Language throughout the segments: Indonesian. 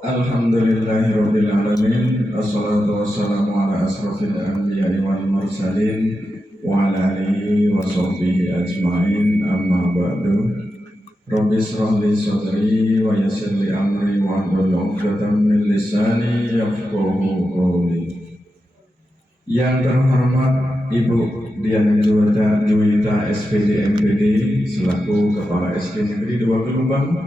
Alhamdulillahirabbil alamin. Assalatu wassalamu ala asrofil anbiya'i wal mursalin wa ala alihi wa sahbihi ajmain. Amma ba'du. Rabbi shrah li sadri wa yassir li amri wa hlul 'uqdatam min lisani yafqahu qawli. Yang terhormat Ibu Diana Juwita SPD MPD selaku Kepala SD Negeri 2 Gelombang,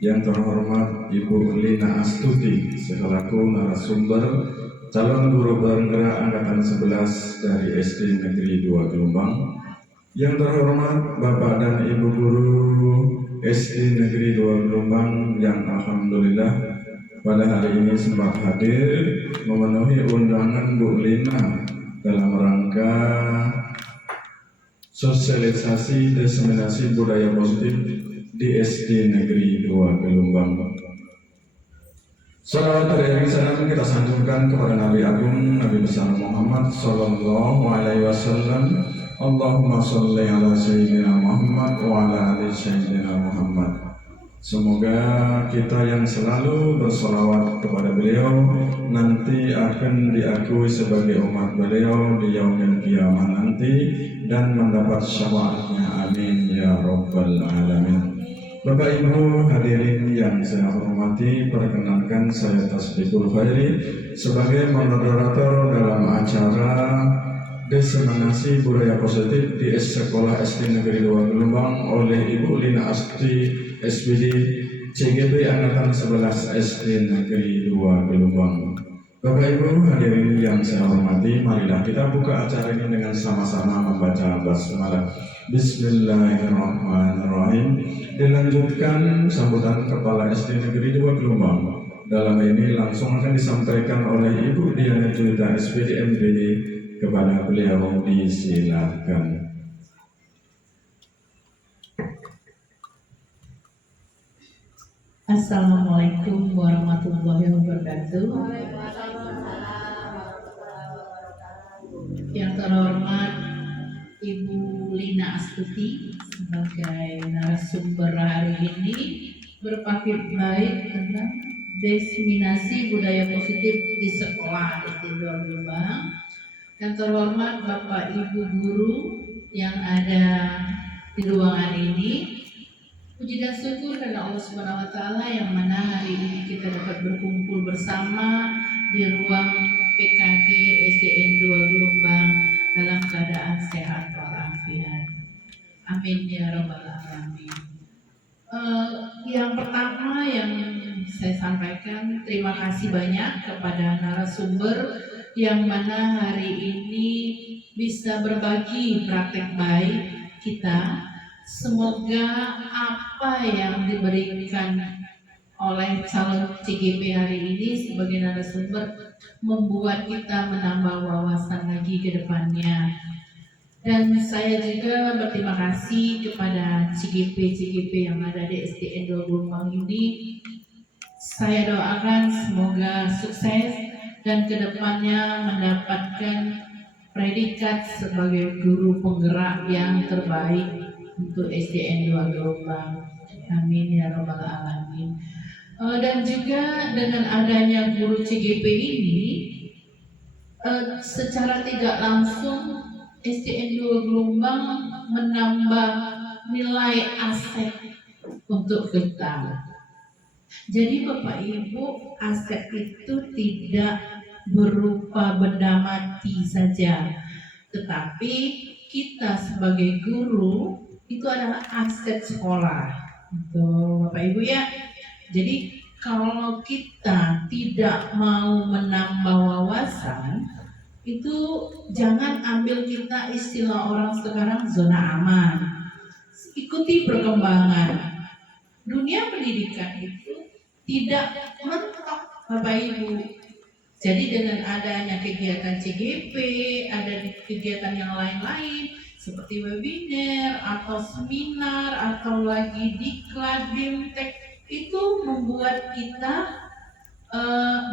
yang terhormat Ibu Lina Astuti selaku narasumber calon guru penggerak angkatan 11 dari SD Negeri 2 Gelombang, yang terhormat Bapak dan Ibu guru SD Negeri 2 Gelombang yang alhamdulillah pada hari ini sempat hadir memenuhi undangan Bu Lina dalam rangka sosialisasi diseminasi budaya positif di SD Negeri 2 Gelombang. Salawat dari salam kita sanjungkan kepada Nabi Agung Nabi besar Muhammad Sallallahu Alaihi Wasallam. Allahumma sholli ala Sayyidina Muhammad wa ala ali Sayyidina Muhammad. Semoga kita yang selalu bersolawat kepada beliau nanti akan diakui sebagai umat beliau di yaumil kiamah nanti dan mendapat syafaatnya. Amin ya rabbal alamin. Bapak Ibu hadirin yang saya hormati, perkenankan saya Tasbihul Khairi sebagai moderator dalam acara diseminasi budaya positif di Sekolah SD Negeri 2 Gelombang oleh Ibu Lina Astuti SPD CGP Angkatan 11 SD Negeri 2 Gelombang. Bapak Ibu hadirin yang saya hormati, marilah kita buka acara ini dengan sama-sama membaca basmalah. Bismillahirrahmanirrahim. Dilanjutkan sambutan Kepala SD Negeri 2 Gelombang. Dalam ini langsung akan disampaikan oleh Ibu Diana Juwita SPD MPD. Kepada beliau disilakan. Assalamualaikum warahmatullahi wabarakatuh. Yang terhormat Ibu Lina Astuti sebagai narasumber hari ini berpakaian baik tentang diseminasi budaya positif di sekolah SD 2 Gelombang. Yang terhormat Bapak Ibu guru yang ada di ruangan ini, puji dan syukur kepada Allah Subhanahu wa Ta'ala yang mana hari ini kita dapat berkumpul bersama di ruang PKG SDN 2 Gelombang dalam keadaan sehat walafiat. Amin ya rabbal alamin. Yang pertama yang saya sampaikan, terima kasih banyak kepada narasumber yang mana hari ini bisa berbagi praktek baik kita. Semoga apa yang diberikan oleh calon CGP hari ini sebagai narasumber membuat kita menambah wawasan lagi ke depannya. Dan saya juga berterima kasih kepada CGP yang ada di SDN 2 Gelombang ini. Saya doakan semoga sukses dan kedepannya mendapatkan predikat sebagai guru penggerak yang terbaik untuk SDN 2 Gelombang. Amin ya rabbal alamin. Dan juga dengan adanya guru CGP ini, secara tidak langsung SDN 2 Gelombang menambah nilai aset untuk kita. Jadi Bapak Ibu, aset itu tidak berupa benda mati saja, tetapi kita sebagai guru itu adalah aset sekolah. Betul Bapak Ibu ya. Jadi kalau kita tidak mau menambah wawasan, itu jangan ambil kita istilah orang sekarang zona aman. Ikuti perkembangan. Dunia pendidikan itu tidak mentok Bapak Ibu. Jadi dengan adanya kegiatan CGP, ada kegiatan yang lain-lain seperti webinar atau seminar atau lagi diklat, bimtek, itu membuat kita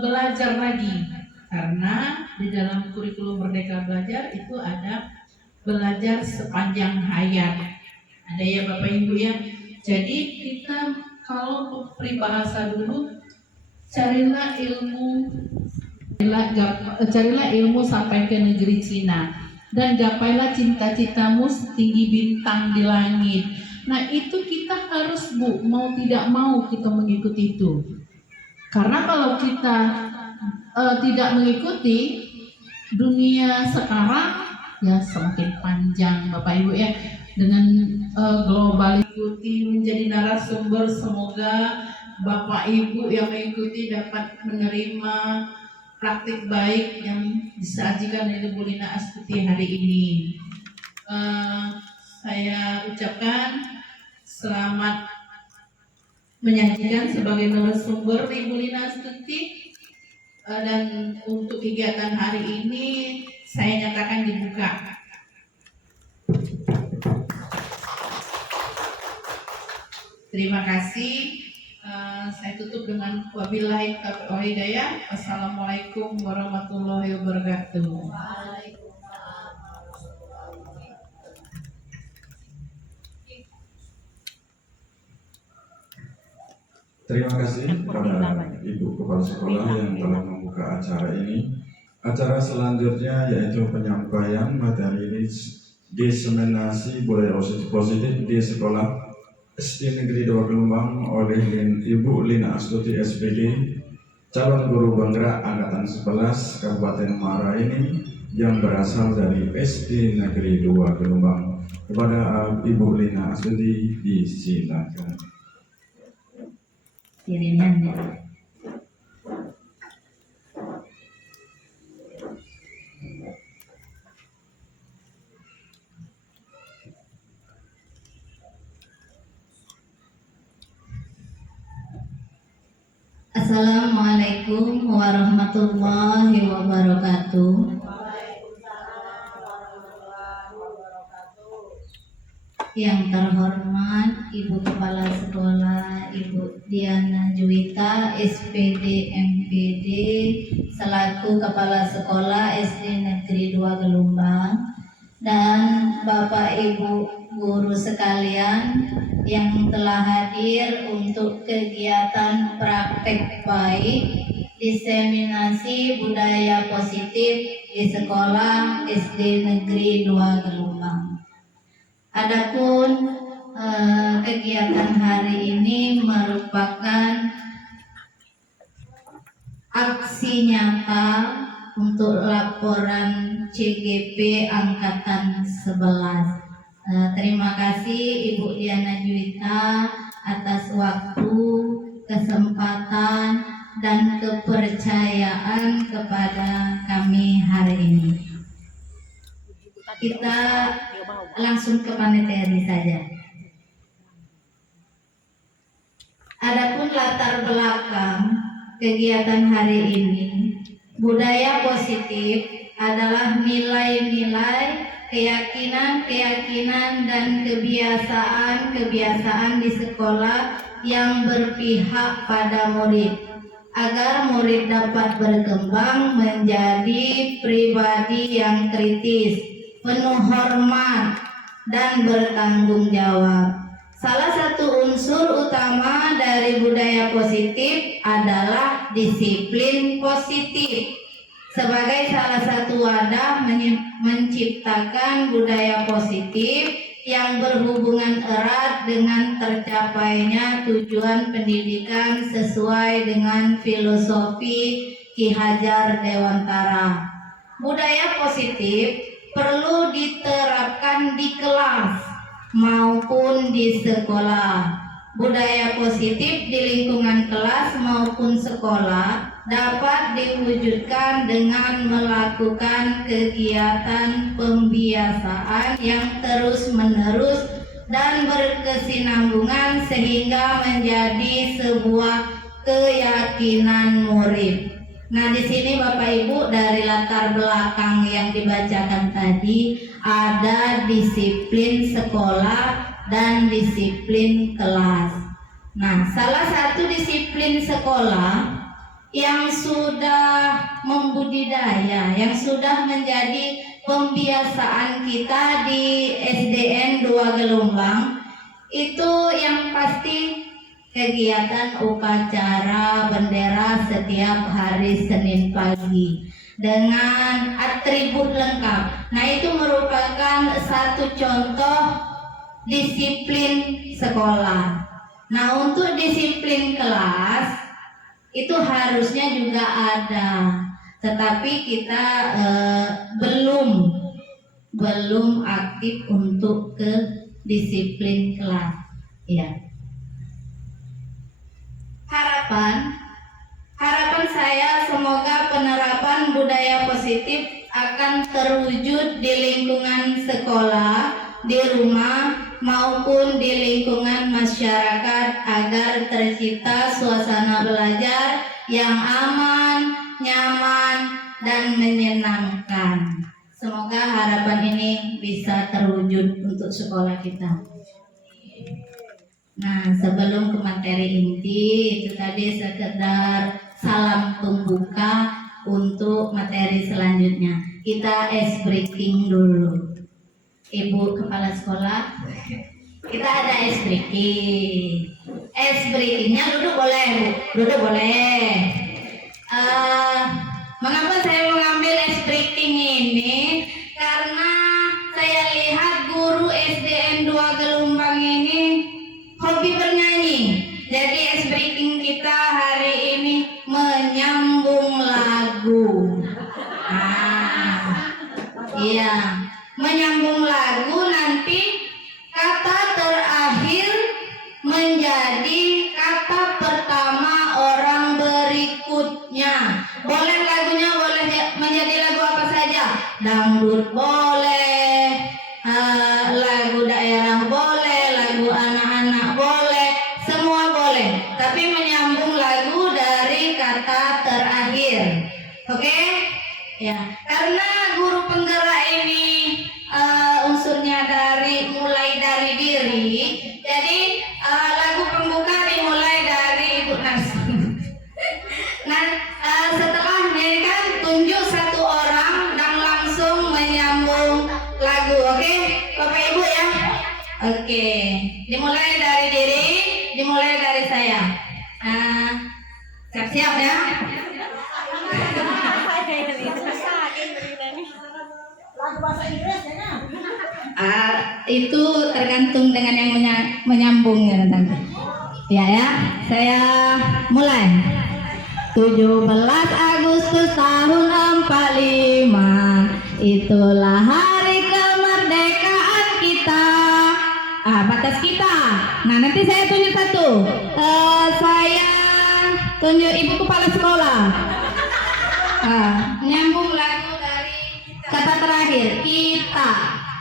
belajar lagi. Karena di dalam kurikulum Merdeka Belajar itu ada belajar sepanjang hayat. Ada ya Bapak Ibu ya. Jadi kita kalau peribahasa dulu carilah ilmu, carilah ilmu sampai ke negeri Cina, dan gapailah cita-citamu setinggi bintang di langit. Nah itu kita harus Bu, mau tidak mau kita mengikuti itu. Karena kalau kita tidak mengikuti, dunia sekarang ya semakin panjang Bapak Ibu ya, dengan global. Ikuti menjadi narasumber, semoga Bapak Ibu yang mengikuti dapat menerima praktik baik yang disajikan oleh Ibu Lina Astuti hari ini. Saya ucapkan selamat menyajikan sebagai narasumber Ibu Lina Astuti, dan untuk kegiatan hari ini saya nyatakan dibuka. Terima kasih. Saya tutup dengan wabillahi taufiq wal hidayah. Wassalamualaikum warahmatullahi wabarakatuh. Terima kasih kepada Ibu Kepala Sekolah yang telah membuka acara ini. Acara selanjutnya yaitu penyampaian materi diseminasi budaya positif di sekolah SD Negeri 2 Gelombang oleh Ibu Lina Astuti SPD, calon guru penggerak Angkatan 11 Kabupaten Muara ini yang berasal dari SD Negeri 2 Gelombang. Kepada Ibu Lina Astuti disilakan. Kirinan ya. Assalamualaikum warahmatullahi wabarakatuh. Yang terhormat Ibu Kepala Sekolah Ibu Diana Juwita SPD MPD selaku Kepala Sekolah SD Negeri 2 Gelombang, dan Bapak Ibu guru sekalian yang telah hadir untuk kegiatan praktek baik diseminasi budaya positif di sekolah SD Negeri 2 Gelombang. Adapun kegiatan hari ini merupakan aksi nyata untuk laporan CGP Angkatan 11. Terima kasih Ibu Diana Juwita atas waktu, kesempatan, dan kepercayaan kepada kami hari ini. Kita langsung ke materi saja. Adapun latar belakang kegiatan hari ini, budaya positif adalah nilai-nilai, keyakinan-keyakinan, dan kebiasaan-kebiasaan di sekolah yang berpihak pada murid, agar murid dapat berkembang menjadi pribadi yang kritis, penuh hormat, dan bertanggung jawab. Salah satu unsur utama dari budaya positif adalah disiplin positif. Sebagai salah satu wadah menciptakan budaya positif yang berhubungan erat dengan tercapainya tujuan pendidikan sesuai dengan filosofi Ki Hajar Dewantara. Budaya positif perlu diterapkan di kelas maupun di sekolah. Budaya positif di lingkungan kelas maupun sekolah dapat diwujudkan dengan melakukan kegiatan pembiasaan yang terus-menerus dan berkesinambungan sehingga menjadi sebuah keyakinan murid. Nah, di sini Bapak Ibu dari latar belakang yang dibacakan tadi ada disiplin sekolah dan disiplin kelas. Nah, salah satu disiplin sekolah yang sudah membudidaya, yang sudah menjadi pembiasaan kita di SDN 2 Gelombang, itu yang pasti kegiatan upacara bendera setiap hari Senin pagi dengan atribut lengkap. Nah, itu merupakan satu contoh disiplin sekolah. Nah, untuk disiplin kelas itu harusnya juga ada, tetapi kita belum aktif untuk ke disiplin kelas. Ya. Harapan saya semoga penerapan budaya positif akan terwujud di lingkungan sekolah, di rumah maupun di lingkungan masyarakat agar tercipta suasana belajar yang aman, nyaman, dan menyenangkan. Semoga harapan ini bisa terwujud untuk sekolah kita. Nah, sebelum ke materi inti, itu tadi sekedar salam pembuka untuk materi selanjutnya. Kita ice breaking dulu. Ibu Kepala Sekolah, kita ada ice breaking. Ice breakingnya duduk boleh, Bu. Duduk boleh. Mengapa saya mengambil ice breaking ini? Karena saya lihat guru SDN 2 Gelombang ini hobi bernyanyi. Jadi ice breaking kita hari ini menyambung lagu. Iya, menyambung lagu, nanti kata terakhir menjadi kata pertama orang berikutnya. Boleh lagunya boleh menjadi lagu apa saja. Dangdut boleh, lagu daerah boleh, lagu anak-anak boleh, semua boleh. Tapi menyambung lagu dari kata terakhir. Oke? Ya, karena guru penggerak ini unsurnya mulai dari diri, jadi lagu pembuka dimulai dari Ibu Narsi. Nah, setelah mereka tunjuk satu orang dan langsung menyambung lagu. Oke, Bapak Ibu ya. Oke, dimulai dari diri, dimulai dari saya. Siap-siap ya. Itu tergantung dengan yang menyambung ya nanti. Ya, saya mulai. 17 Agustus tahun 45, itulah hari kemerdekaan kita. Batas kita. Nah, nanti saya tunjuk satu. Saya tunjuk Ibu Kepala Sekolah. Nyambung lagu dari kata terakhir kita.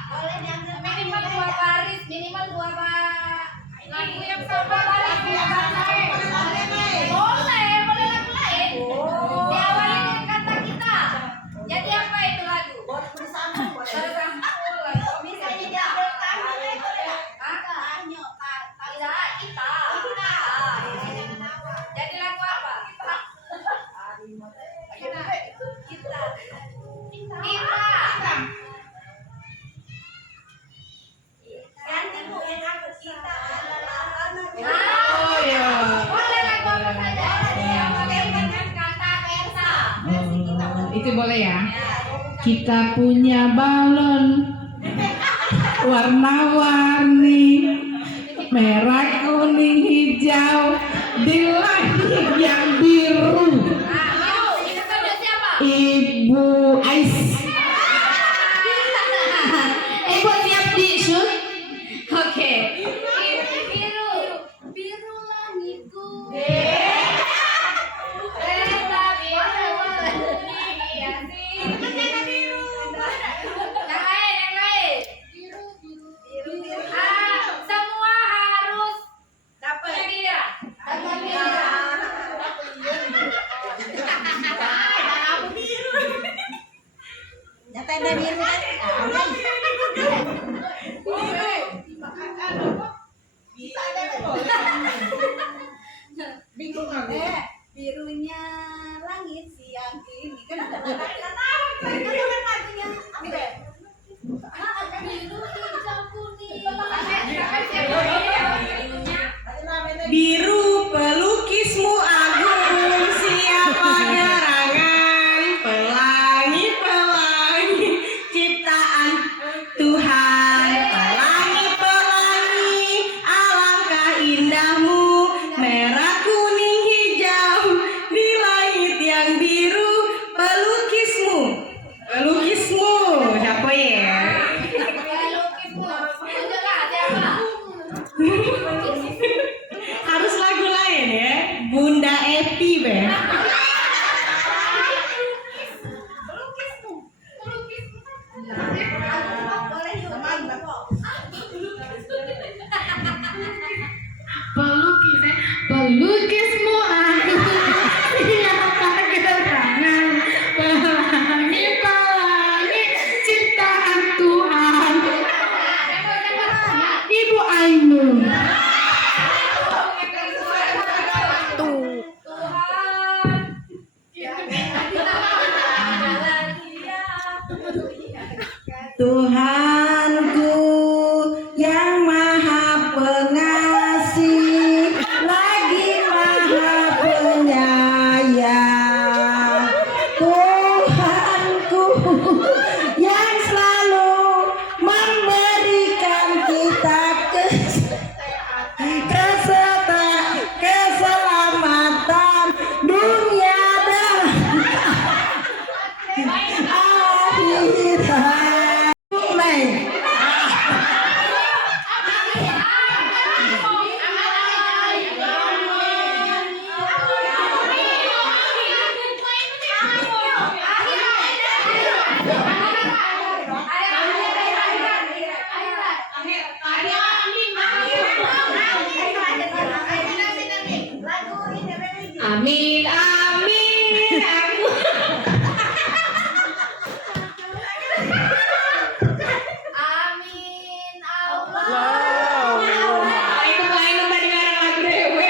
Boleh minimal 2 baris, minimal 2 baris. Lagu yang sama baris. Boleh lagu lain. Diawali dengan kata kita. Jadi apa itu lagu? Bersambung. Misalnya diambil tangan. Kita. Jadi lagu apa? Kita. Ganti Bu yang aku kita adalah boleh lagu apa saja. Dengan kata Versa. Itu boleh ya. Kita punya balon warna-warni, merah, kuning, hijau, di langit yang biru. Itu tunjuk siapa? Ibu Ais. Ibu siap di shoot? Oke. Biru langitku. Yang lain. Semua harus dapat giliran. Harus lagu lain ya. Bunda Epi, Be. Pelukismu aku siapa gerangan pelangi ciptaan Tuhan. Ibu Ainun. Tuhanku yang maha pengasih lagi maha penyayang, Tuhanku yang selalu memberikan kita keselamatan dunia dan akhirat. Amin, amin. Aku Amin Allah. itu lain tadi ngarang lagu dewe.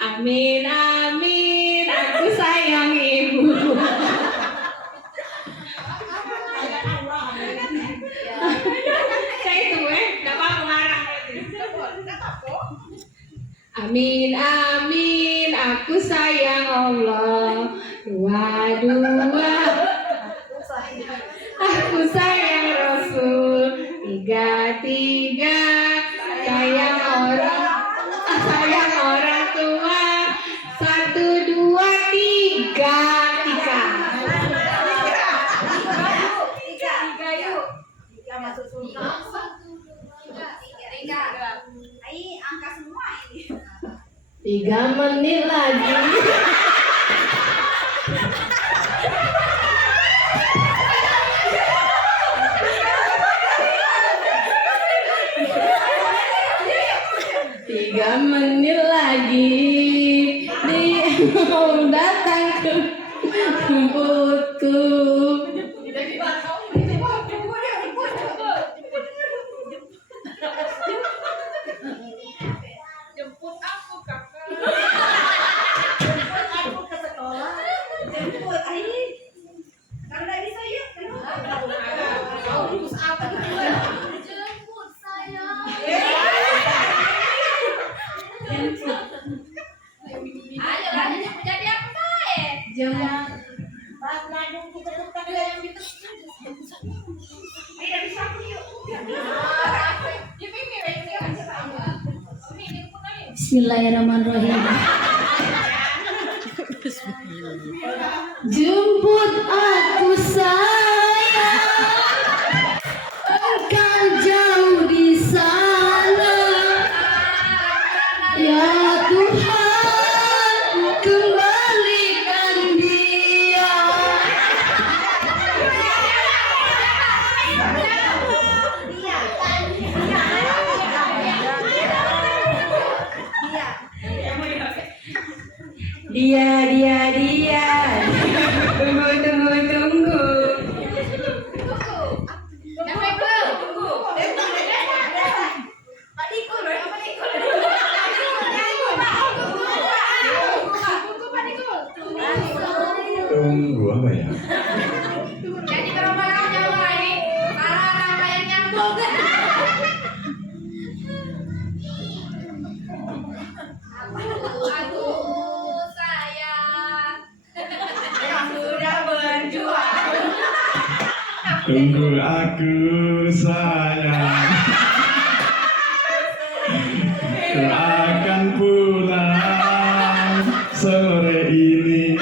Amin, amin. Aku sayang ibu. Saya itu gak apa-apa ngarang. Amin, amin. Aku sayang Allah. Dua. Aku sayang Rasul. Tiga. Sayang orang tua. 1, 2, 3. Ai angka semua ini. 3 menit lagi. Tiga menit lagi dia mau datang ke jemputku. Jemput aku kakak. Jemput aku ke sekolah. Jemput ai. Karena bisa yuk. Jemput saya. Ayo lah jadi apa Jangan pas lagu kita tetap yang kita. Ayo bisa yuk. Bismillahirrahmanirrahim. Jemput aku sayang, engkau jauh di sana. Ya Tuhan, kembalikan dia. Dia. Tunggu. Tunggu apa ya? Jadi berapa nyawa ini? Para nama yang nyambung. Aduh, sayang. Yang sudah berjuang. Tunggu aku sayang. Ku akan pulang sore ini.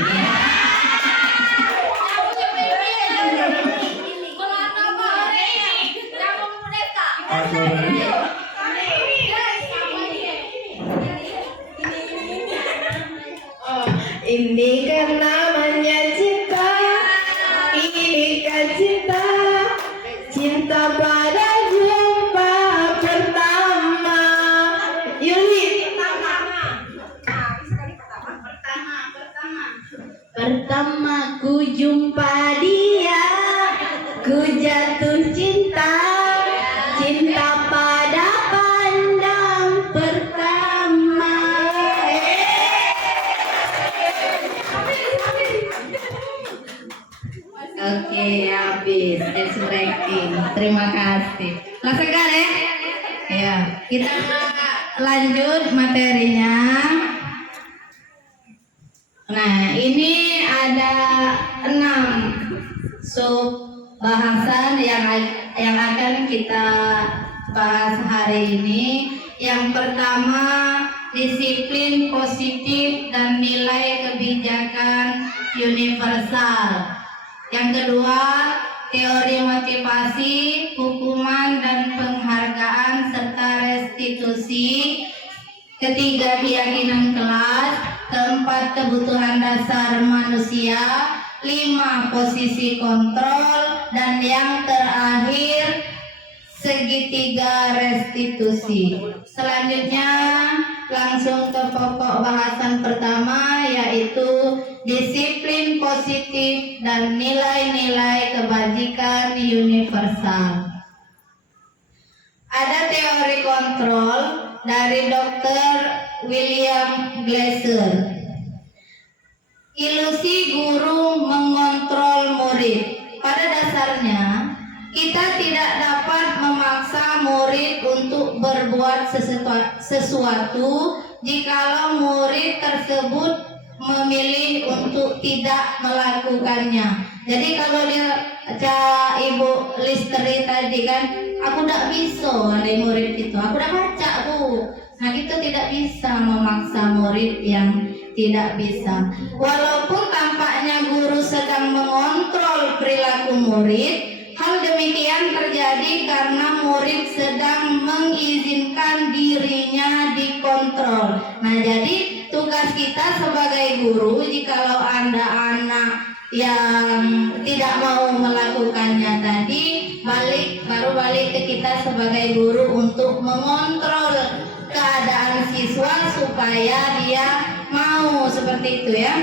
Melana Maria. Aku Ini kan namanya cinta, ini kan cinta, cinta pada jumpa pertama. Yuli. Pertama ku jumpa dia, ku jatuh cinta, cinta pada pandang pertama. Oke, habis breaking. Terima kasih. Langsung kan ya? Ya, kita lanjut materinya. Nah, ini ada 6 sub bahasan yang akan kita bahas hari ini. Yang pertama, disiplin positif dan nilai kebijakan universal. Yang kedua, teori motivasi, hukuman dan penghargaan serta restitusi. Ketiga, keyakinan kelas. Keempat, kebutuhan dasar manusia. 5, posisi kontrol. Dan yang terakhir, segitiga restitusi. Selanjutnya langsung ke pokok bahasan pertama, yaitu disiplin positif dan nilai-nilai kebajikan universal. Ada teori kontrol dari Dr. William Glasser. Ilusi guru mengontrol murid. Pada dasarnya, kita tidak dapat memaksa murid untuk berbuat sesuatu jikalau murid tersebut memilih untuk tidak melakukannya. Jadi kalau dia Ibu Listeri tadi kan, aku tidak bisa ada murid itu, aku udah baca Bu. Nah, kita tidak bisa memaksa murid yang tidak bisa. Walaupun tampaknya guru sedang mengontrol perilaku murid, hal demikian terjadi karena murid sedang mengizinkan dirinya dikontrol. Nah, jadi tugas kita sebagai guru, jikalau Anda anak yang tidak mau melakukannya tadi, baru balik ke kita sebagai guru untuk mengontrol keadaan siswa supaya dia mau, seperti itu ya.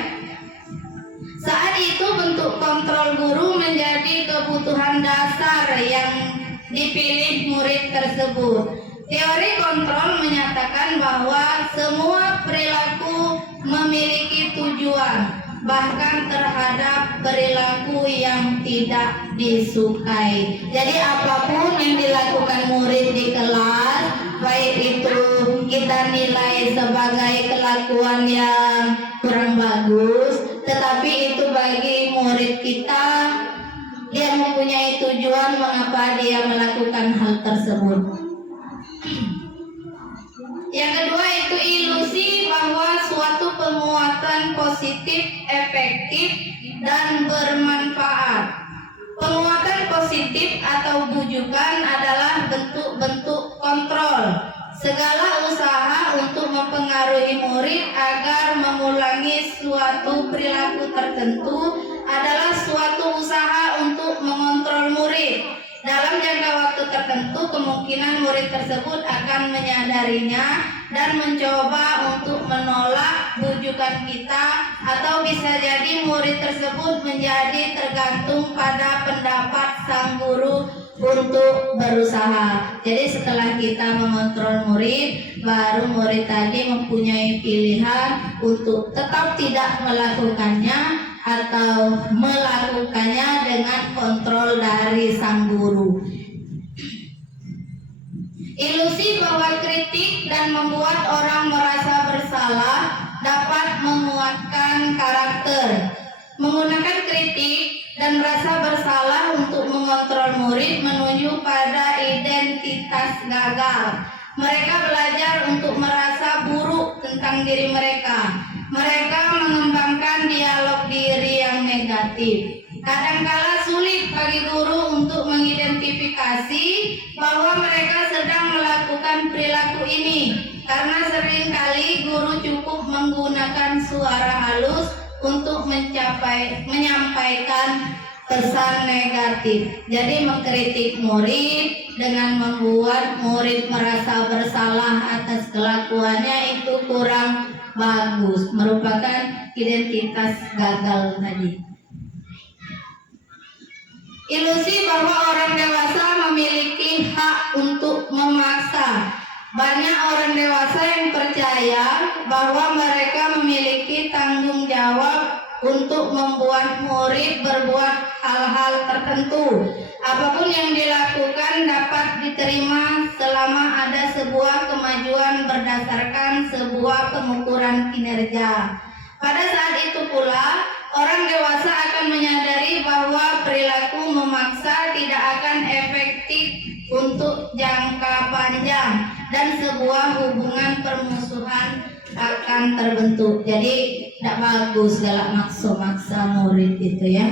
Saat itu bentuk kontrol guru menjadi kebutuhan dasar yang dipilih murid tersebut. Teori kontrol menyatakan bahwa semua perilaku memiliki tujuan, bahkan terhadap perilaku yang tidak disukai. Jadi apapun yang dilakukan murid di kelas, baik itu kita nilai sebagai kelakuan yang kurang bagus, tetapi itu bagi murid kita, dia mempunyai tujuan mengapa dia melakukan hal tersebut. Yang kedua itu ilusi bahwa suatu penguatan positif, efektif, dan bermanfaat. Penguatan positif atau bujukan adalah bentuk-bentuk kontrol. Segala usaha untuk mempengaruhi murid agar mengulangi suatu perilaku tertentu adalah suatu usaha untuk mengontrol murid. Dalam jangka waktu tertentu, kemungkinan murid tersebut akan menyadarinya dan mencoba untuk menolak bujukan kita, atau bisa jadi murid tersebut menjadi tergantung pada pendapat sang guru untuk berusaha. Jadi setelah kita mengontrol murid, baru murid tadi mempunyai pilihan untuk tetap tidak melakukannya atau melakukannya dengan kontrol dari sang guru. Ilusi bahwa kritik dan membuat orang merasa bersalah dapat menguatkan karakter. Menggunakan kritik dan rasa bersalah untuk mengontrol murid menuju pada identitas gagal. Mereka belajar untuk merasa buruk tentang diri mereka. Mereka mengembangkan dialog diri yang negatif. Kadangkala sulit bagi guru untuk mengidentifikasi bahwa mereka sedang melakukan perilaku ini karena seringkali guru cukup menggunakan suara halus untuk menyampaikan pesan negatif. Jadi mengkritik murid dengan membuat murid merasa bersalah atas kelakuannya itu kurang bagus, merupakan identitas gagal tadi. Ilusi bahwa orang dewasa memiliki hak untuk memaksa. Banyak orang dewasa yang percaya bahwa mereka memiliki tanggung jawab untuk membuat murid berbuat hal-hal tertentu. Apapun yang dilakukan dapat diterima selama ada sebuah kemajuan berdasarkan sebuah pengukuran kinerja. Pada saat itu pula, orang dewasa akan menyadari bahwa perilaku memaksa tidak akan efektif untuk jangka panjang dan sebuah hubungan permusuhan akan terbentuk. Jadi tidak bagus galak maksa murid itu ya.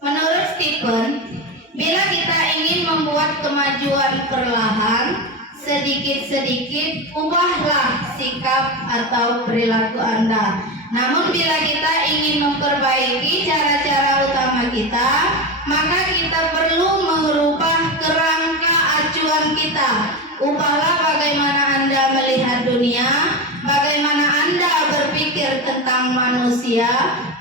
Menurut Stephen, bila kita ingin membuat kemajuan perlahan, sedikit-sedikit ubahlah sikap atau perilaku Anda. Namun bila kita ingin memperbaiki cara-cara utama kita, maka kita perlu merubah kerangka acuan kita. Ubahlah bagaimana Anda melihat dunia, bagaimana Anda berpikir tentang manusia.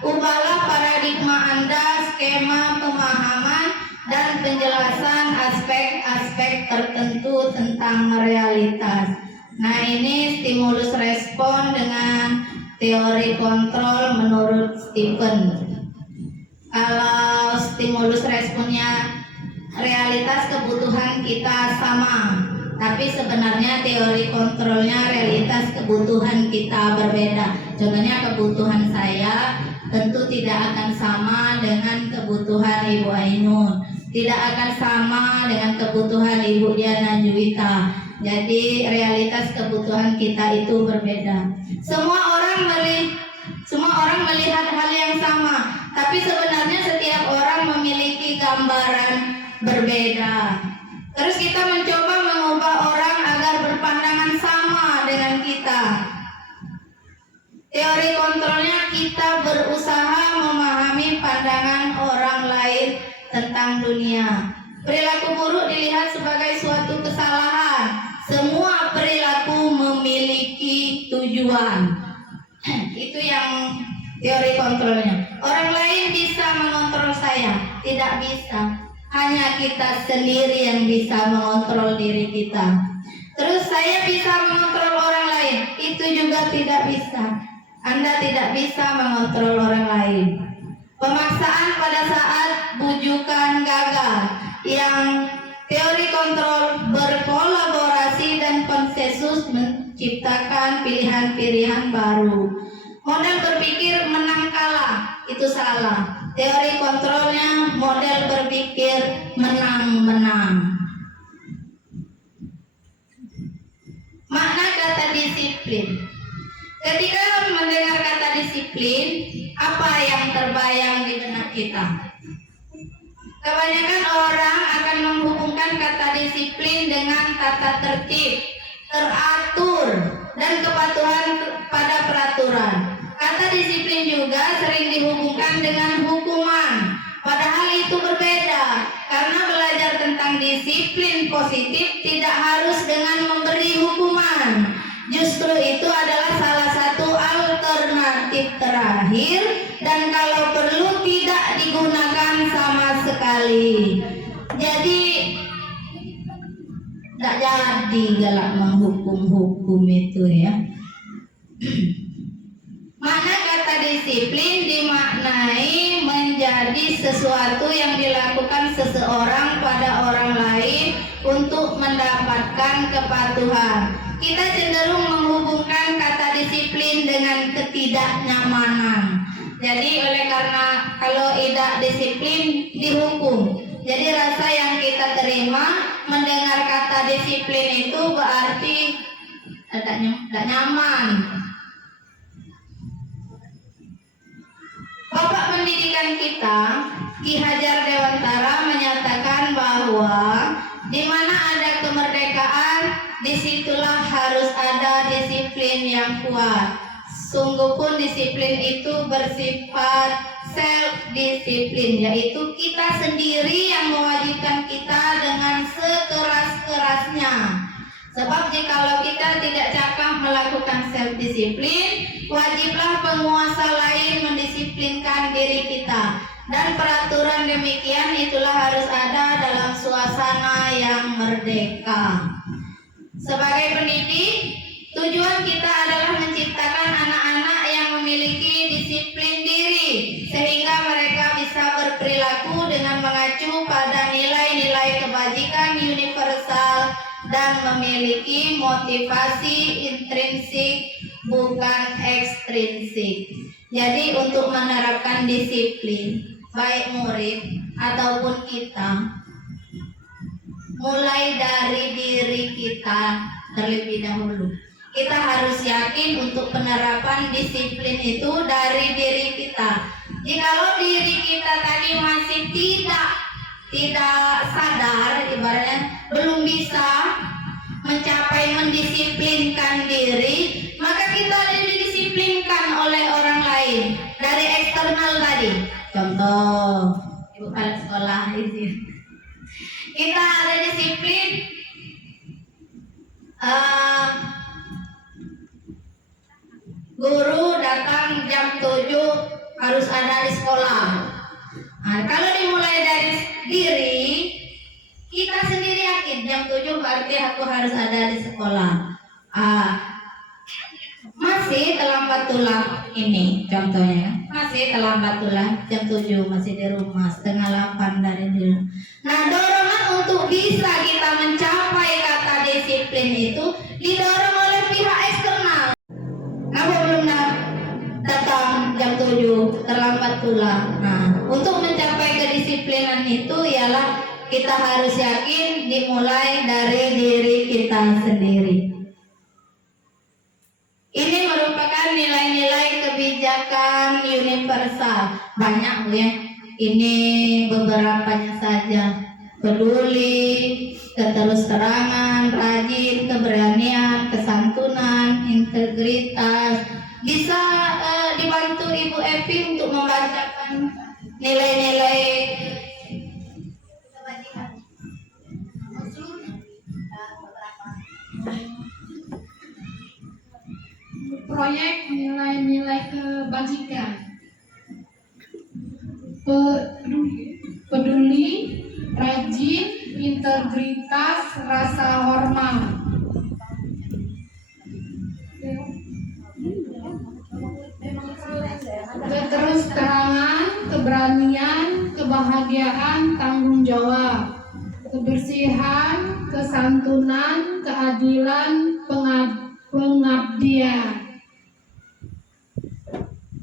Ubahlah paradigma Anda, skema pemahaman dan penjelasan aspek-aspek tertentu tentang realitas. Nah, ini stimulus respon dengan teori kontrol menurut Stephen. Kalau stimulus responnya realitas kebutuhan kita sama, tapi sebenarnya teori kontrolnya realitas kebutuhan kita berbeda. Contohnya kebutuhan saya tentu tidak akan sama dengan kebutuhan Ibu Ainun, tidak akan sama dengan kebutuhan Ibu Diana Juwita. Jadi realitas kebutuhan kita itu berbeda. Semua orang melihat hal yang sama, tapi sebenarnya setiap orang memiliki gambaran berbeda. Terus kita mencoba mengubah orang agar berpandangan sama dengan kita. Teori kontrolnya kita berusaha memahami pandangan orang lain tentang dunia. Perilaku buruk dilihat sebagai suatu kesalahan. Semua perilaku memiliki tujuan. Itu yang teori kontrolnya. Orang lain bisa mengontrol saya, tidak bisa. Hanya kita sendiri yang bisa mengontrol diri kita. Terus saya bisa mengontrol orang lain, itu juga tidak bisa. Anda tidak bisa mengontrol orang lain. Pemaksaan pada saat bujukan gagal. Yang teori kontrol berkolaborasi dan konsensus menciptakan pilihan-pilihan baru. Model berpikir menang kalah, itu salah. Teori kontrolnya model berpikir menang-menang. Makna kata disiplin. Ketika mendengar kata disiplin, apa yang terbayang di benak kita? Kebanyakan orang akan menghubungkan kata disiplin dengan tata tertib, teratur, dan kepatuhan pada peraturan. Kata disiplin juga sering dihubungkan dengan hukuman. Padahal itu berbeda, karena belajar tentang disiplin positif tidak harus dengan memberi hukuman. Justru itu adalah salah satu alternatif terakhir, dan kalau perlu tidak digunakan sama sekali. Jadi tidak jadi galak menghukum-hukum itu ya. Makna kata disiplin dimaknai menjadi sesuatu yang dilakukan seseorang pada orang lain untuk mendapatkan kepatuhan. Kita cenderung menghubungkan kata disiplin dengan ketidaknyamanan. Jadi oleh karena kalau tidak disiplin dihukum. Jadi rasa yang kita terima mendengar kata disiplin itu berarti tidak nyaman. Bapak pendidikan kita, Ki Hajar Dewantara, menyatakan bahwa di mana ada kemerdekaan, disitulah harus ada disiplin yang kuat. Sungguh pun disiplin itu bersifat self-disiplin, yaitu kita sendiri yang mewajibkan kita dengan sekeras-kerasnya. Sebab jikalau kita tidak cakap melakukan self-disiplin, wajiblah penguasa lain mendisiplinkan diri kita. Dan peraturan demikian itulah harus ada dalam suasana yang merdeka. Sebagai pendidik, tujuan kita adalah menciptakan anak-anak yang memiliki disiplin diri, sehingga mereka bisa berperilaku dengan mengacu pada nilai-nilai kebajikan universal dan memiliki motivasi intrinsik bukan ekstrinsik. Jadi untuk menerapkan disiplin, baik murid ataupun kita, mulai dari diri kita terlebih dahulu. Kita harus yakin untuk penerapan disiplin itu dari diri kita. Jikalau diri kita tadi masih tidak sadar, ibaratnya belum bisa mencapai mendisiplinkan diri, maka kita didisiplinkan oleh orang lain dari eksternal tadi. Contoh, ibu kepala sekolah ini, kita ada disiplin. Guru datang jam 7 harus ada di sekolah. Nah, kalau dimulai dari diri, kita sendiri yakin jam 7 berarti aku harus ada di sekolah. Masih terlambat tulang ini contohnya. Masih terlambat tulang jam 7 masih di rumah, setengah 8 dari dulu. Nah, dorongan untuk bisa kita mencapai kata disiplin itu didorong oleh pihak eksternal. Kenapa belum datang jam 7, terlambat pulang. Nah, untuk mencapai kedisiplinan itu ialah kita harus yakin dimulai dari diri kita sendiri. Ini merupakan nilai-nilai kebijakan universal. Banyak ya. Ini beberapanya saja. Peduli, keterus-terangan, rajin, keberanian, kesantunan, integritas. Bisa dibantu Ibu Evi untuk membacakan nilai-nilai kebajikan. Proyek nilai-nilai kebajikan. Peduli, rajin, integritas, rasa hormat. Keterus-terangan, keberanian, kebahagiaan, tanggung jawab. Kebersihan, kesantunan, keadilan, pengabdian.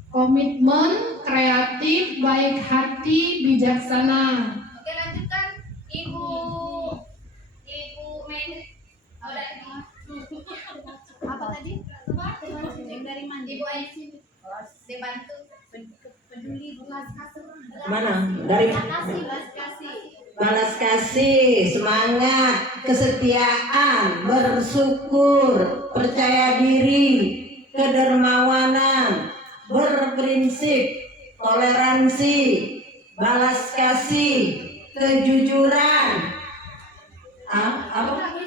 Komitmen, kreatif, baik hati, bijaksana. Oke, lanjutkan Ibu apa tadi? Dari mana? Ibu Aisyah dibantu peduli belas kasih. Mana? Dari Belas kasih. balas kasih, semangat, kesetiaan, bersyukur, percaya diri, kedermawanan, berprinsip, toleransi, balas kasih, kejujuran,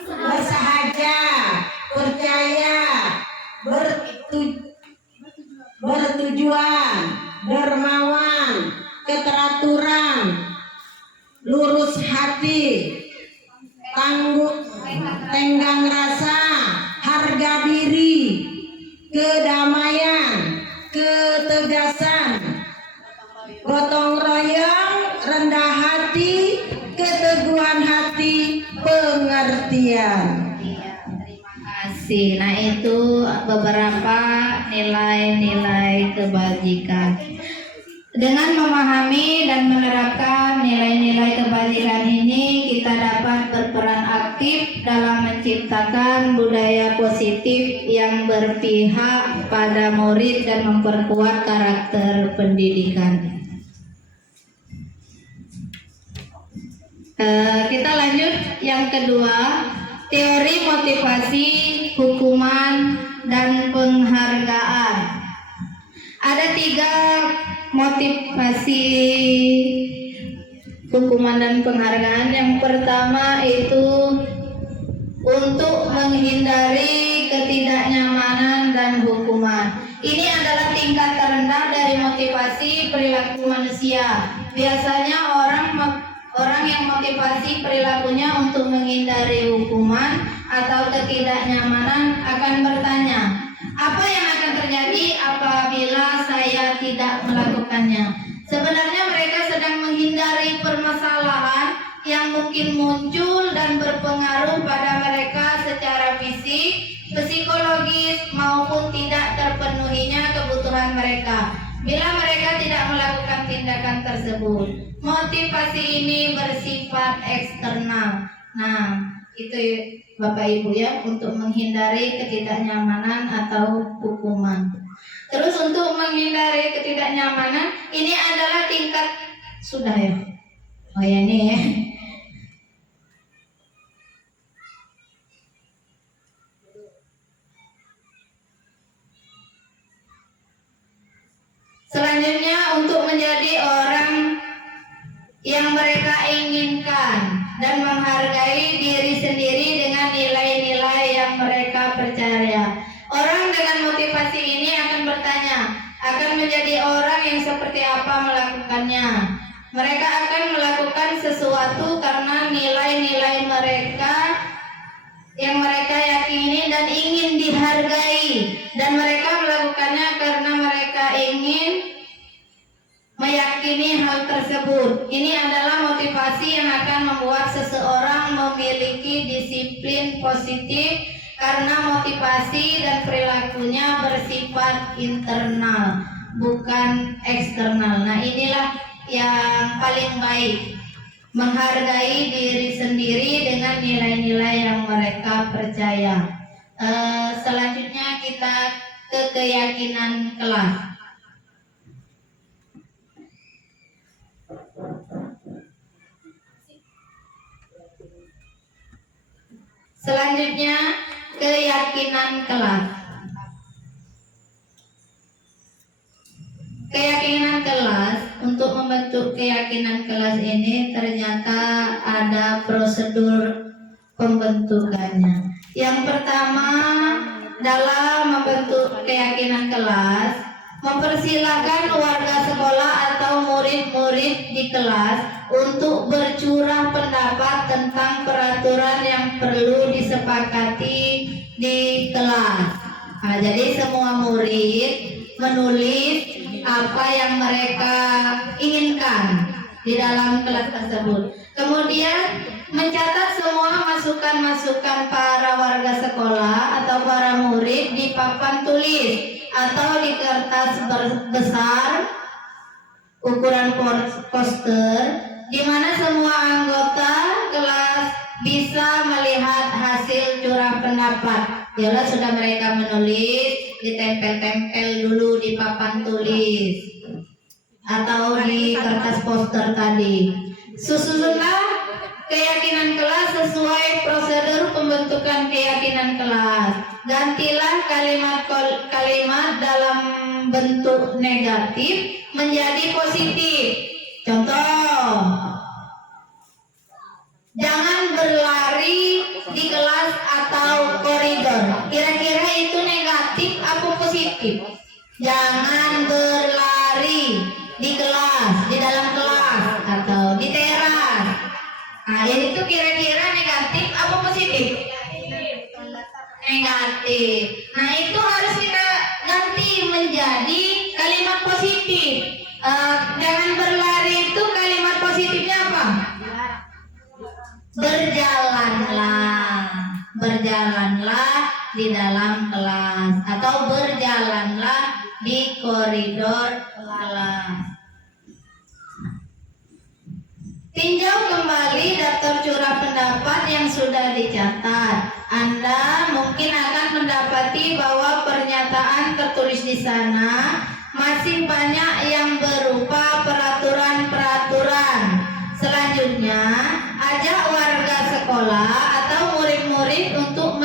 bersahaja, percaya, bertujuan, dermawan, keteraturan, lurus hati, tenggang rasa, harga diri, kedamaian, ketegasan, gotong royong, rendah hati, keteguhan hati, pengertian. Iya, terima kasih. Nah, itu beberapa nilai-nilai kebajikan. Dengan memahami dan menerapkan nilai-nilai kebajikan ini, kita dapat berperan aktif aktif dalam menciptakan budaya positif yang berpihak pada murid dan memperkuat karakter pendidikan. Kita lanjut yang kedua, teori motivasi, hukuman, dan penghargaan. Ada 3 motivasi hukuman dan penghargaan. Yang pertama itu untuk menghindari ketidaknyamanan dan hukuman. Ini adalah tingkat terendah dari motivasi perilaku manusia. Biasanya orang yang motivasi perilakunya untuk menghindari hukuman atau ketidaknyamanan akan bertanya, apa yang akan terjadi apabila saya tidak melakukannya? Sebenarnya mereka sedang menghindari permasalahan yang mungkin muncul dan berpengaruh pada mereka secara fisik, psikologis, maupun tidak terpenuhinya kebutuhan mereka bila mereka tidak melakukan tindakan tersebut. Motivasi ini bersifat eksternal. Nah, itu Bapak Ibu ya, untuk menghindari ketidaknyamanan atau hukuman. Terus untuk menghindari ketidaknyamanan, ini adalah tingkat sudah ya. Oh ya ini ya. Selanjutnya untuk menjadi orang yang mereka inginkan dan menghargai diri sendiri dengan nilai-nilai yang mereka percaya. Orang dengan motivasi ini akan bertanya, akan menjadi orang yang seperti apa melakukannya. Mereka akan melakukan sesuatu karena nilai-nilai mereka yang mereka yakini dan ingin dihargai, dan mereka melakukannya karena mereka ingin meyakini hal tersebut. Ini adalah motivasi yang akan membuat seseorang memiliki disiplin positif karena motivasi dan perilakunya bersifat internal, bukan eksternal. Nah, inilah yang paling baik, menghargai diri sendiri dengan nilai-nilai yang mereka percaya. Selanjutnya kita ke keyakinan kelas. Selanjutnya keyakinan kelas. Keyakinan kelas, untuk membentuk keyakinan kelas ini ternyata ada prosedur pembentukannya. Yang pertama, dalam membentuk keyakinan kelas, mempersilahkan warga sekolah atau murid-murid di kelas untuk bercurah pendapat tentang peraturan yang perlu disepakati di kelas. Nah, jadi semua murid menulis apa yang mereka inginkan di dalam kelas tersebut. Kemudian mencatat semua masukan-masukan para warga sekolah atau para murid di papan tulis atau di kertas besar ukuran poster, di mana semua anggota kelas bisa melihat hasil curah pendapat. Jelas sudah mereka menulis, ditempel-tempel dulu di papan tulis atau di kertas poster tadi. Susunlah keyakinan kelas sesuai prosedur pembentukan keyakinan kelas. Gantilah kalimat-kalimat dalam bentuk negatif menjadi positif. Contoh, jangan berlari di kelas atau koridor. Kira-kira itu negatif atau positif? Jangan berlari di kelas, di dalam kelas atau di teras. Nah, jadi itu kira-kira negatif atau positif? Negatif. Nah, itu harus kita ganti menjadi kalimat positif. Jangan berlari itu kalimat positifnya apa? Berjalanlah di dalam kelas atau berjalanlah di koridor kelas. Tinjau kembali daftar curah pendapat yang sudah dicatat. Anda mungkin akan mendapati bahwa pernyataan tertulis di sana masih banyak yang berupa peraturan-peraturan. Selanjutnya, ajak warga sekolah atau murid-murid untuk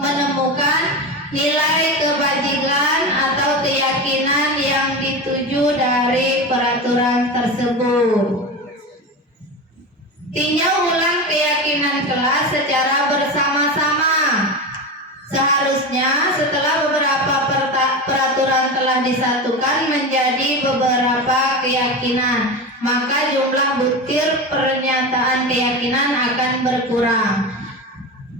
menemukan nilai kebajikan atau keyakinan yang dituju dari peraturan tersebut. Tinjau ulang keyakinan kelas secara bersama-sama. Seharusnya setelah beberapa peraturan telah disatukan menjadi beberapa keyakinan, maka jumlah butir pernyataan keyakinan akan berkurang.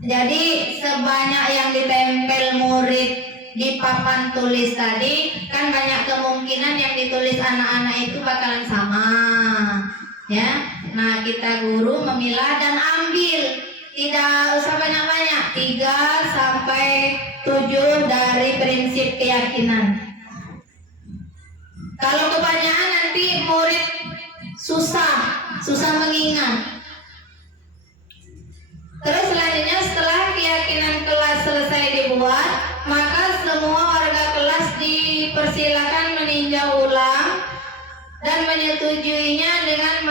Jadi sebanyak yang ditempel murid di papan tulis tadi, kan banyak kemungkinan yang ditulis anak-anak itu bakalan sama, ya. Nah, kita guru memilah dan ambil, tidak usah banyak-banyak, 3 sampai 7 dari prinsip keyakinan. Kalau kebanyakan nanti murid susah mengingat. Terus selanjutnya, setelah keyakinan kelas selesai dibuat, maka semua warga kelas dipersilakan meninjau ulang dan menyetujuinya dengan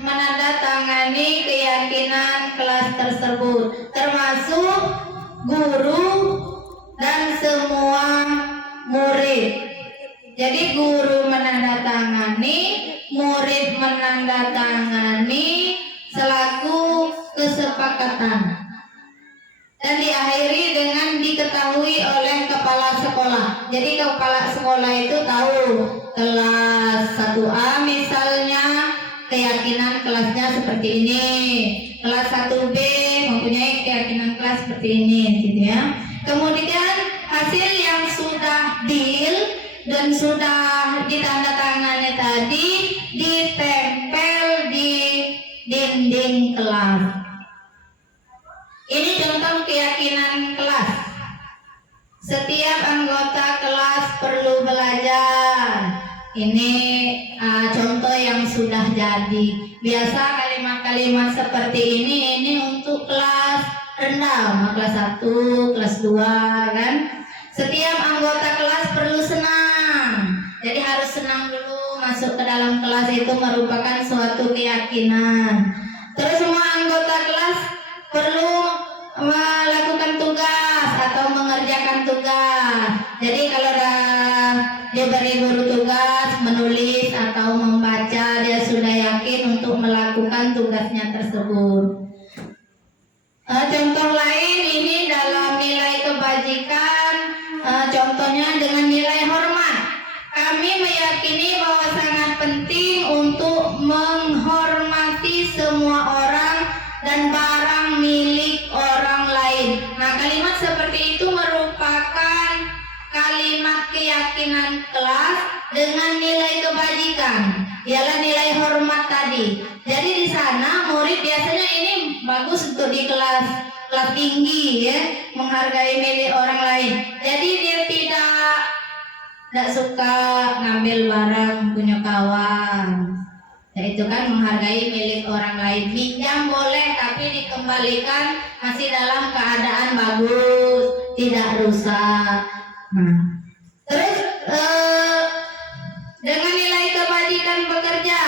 menandatangani keyakinan kelas tersebut, termasuk guru dan semua murid. Jadi guru menandatangani, murid menandatangani selaku kesepakatan. Dan diakhiri dengan diketahui oleh kepala sekolah. Jadi kepala sekolah itu tahu kelas 1A misalnya keyakinan kelasnya seperti ini, kelas 1B mempunyai keyakinan kelas seperti ini, gitu ya. Kemudian hasil yang sudah deal dan sudah ditandatangani tadi ditempel di dinding kelas. Ini contoh keyakinan kelas. Setiap anggota kelas perlu belajar. Ini contoh yang sudah jadi. Biasa kalimat-kalimat seperti ini untuk kelas rendah, kelas 1, kelas 2 kan. Setiap anggota kelas perlu senang. Jadi harus senang dulu masuk ke dalam kelas, itu merupakan suatu keyakinan. Terus semua anggota kelas perlu melakukan tugas atau mengerjakan tugas. Jadi kalau diberi guru tugas menulis atau membaca, dia sudah yakin untuk melakukan tugasnya tersebut. Contoh lain ini dalam nilai kebajikan, contohnya dengan nilai hormat. Kami meyakini bahwa sangat penting untuk menghormati semua orang dan barang milik orang lain. Nah, kalimat seperti itu merupakan kalimat keyakinan kelas dengan nilai kebajikan, ialah nilai hormat tadi. Jadi di sana murid biasanya ini bagus untuk di kelas tinggi, ya, menghargai milik orang lain. Jadi dia tidak suka ngambil barang punya kawan. Yaitu kan menghargai milik orang lain. Pinjam boleh, tapi dikembalikan masih dalam keadaan bagus, tidak rusak. Nah, terus dengan nilai kebajikan bekerja,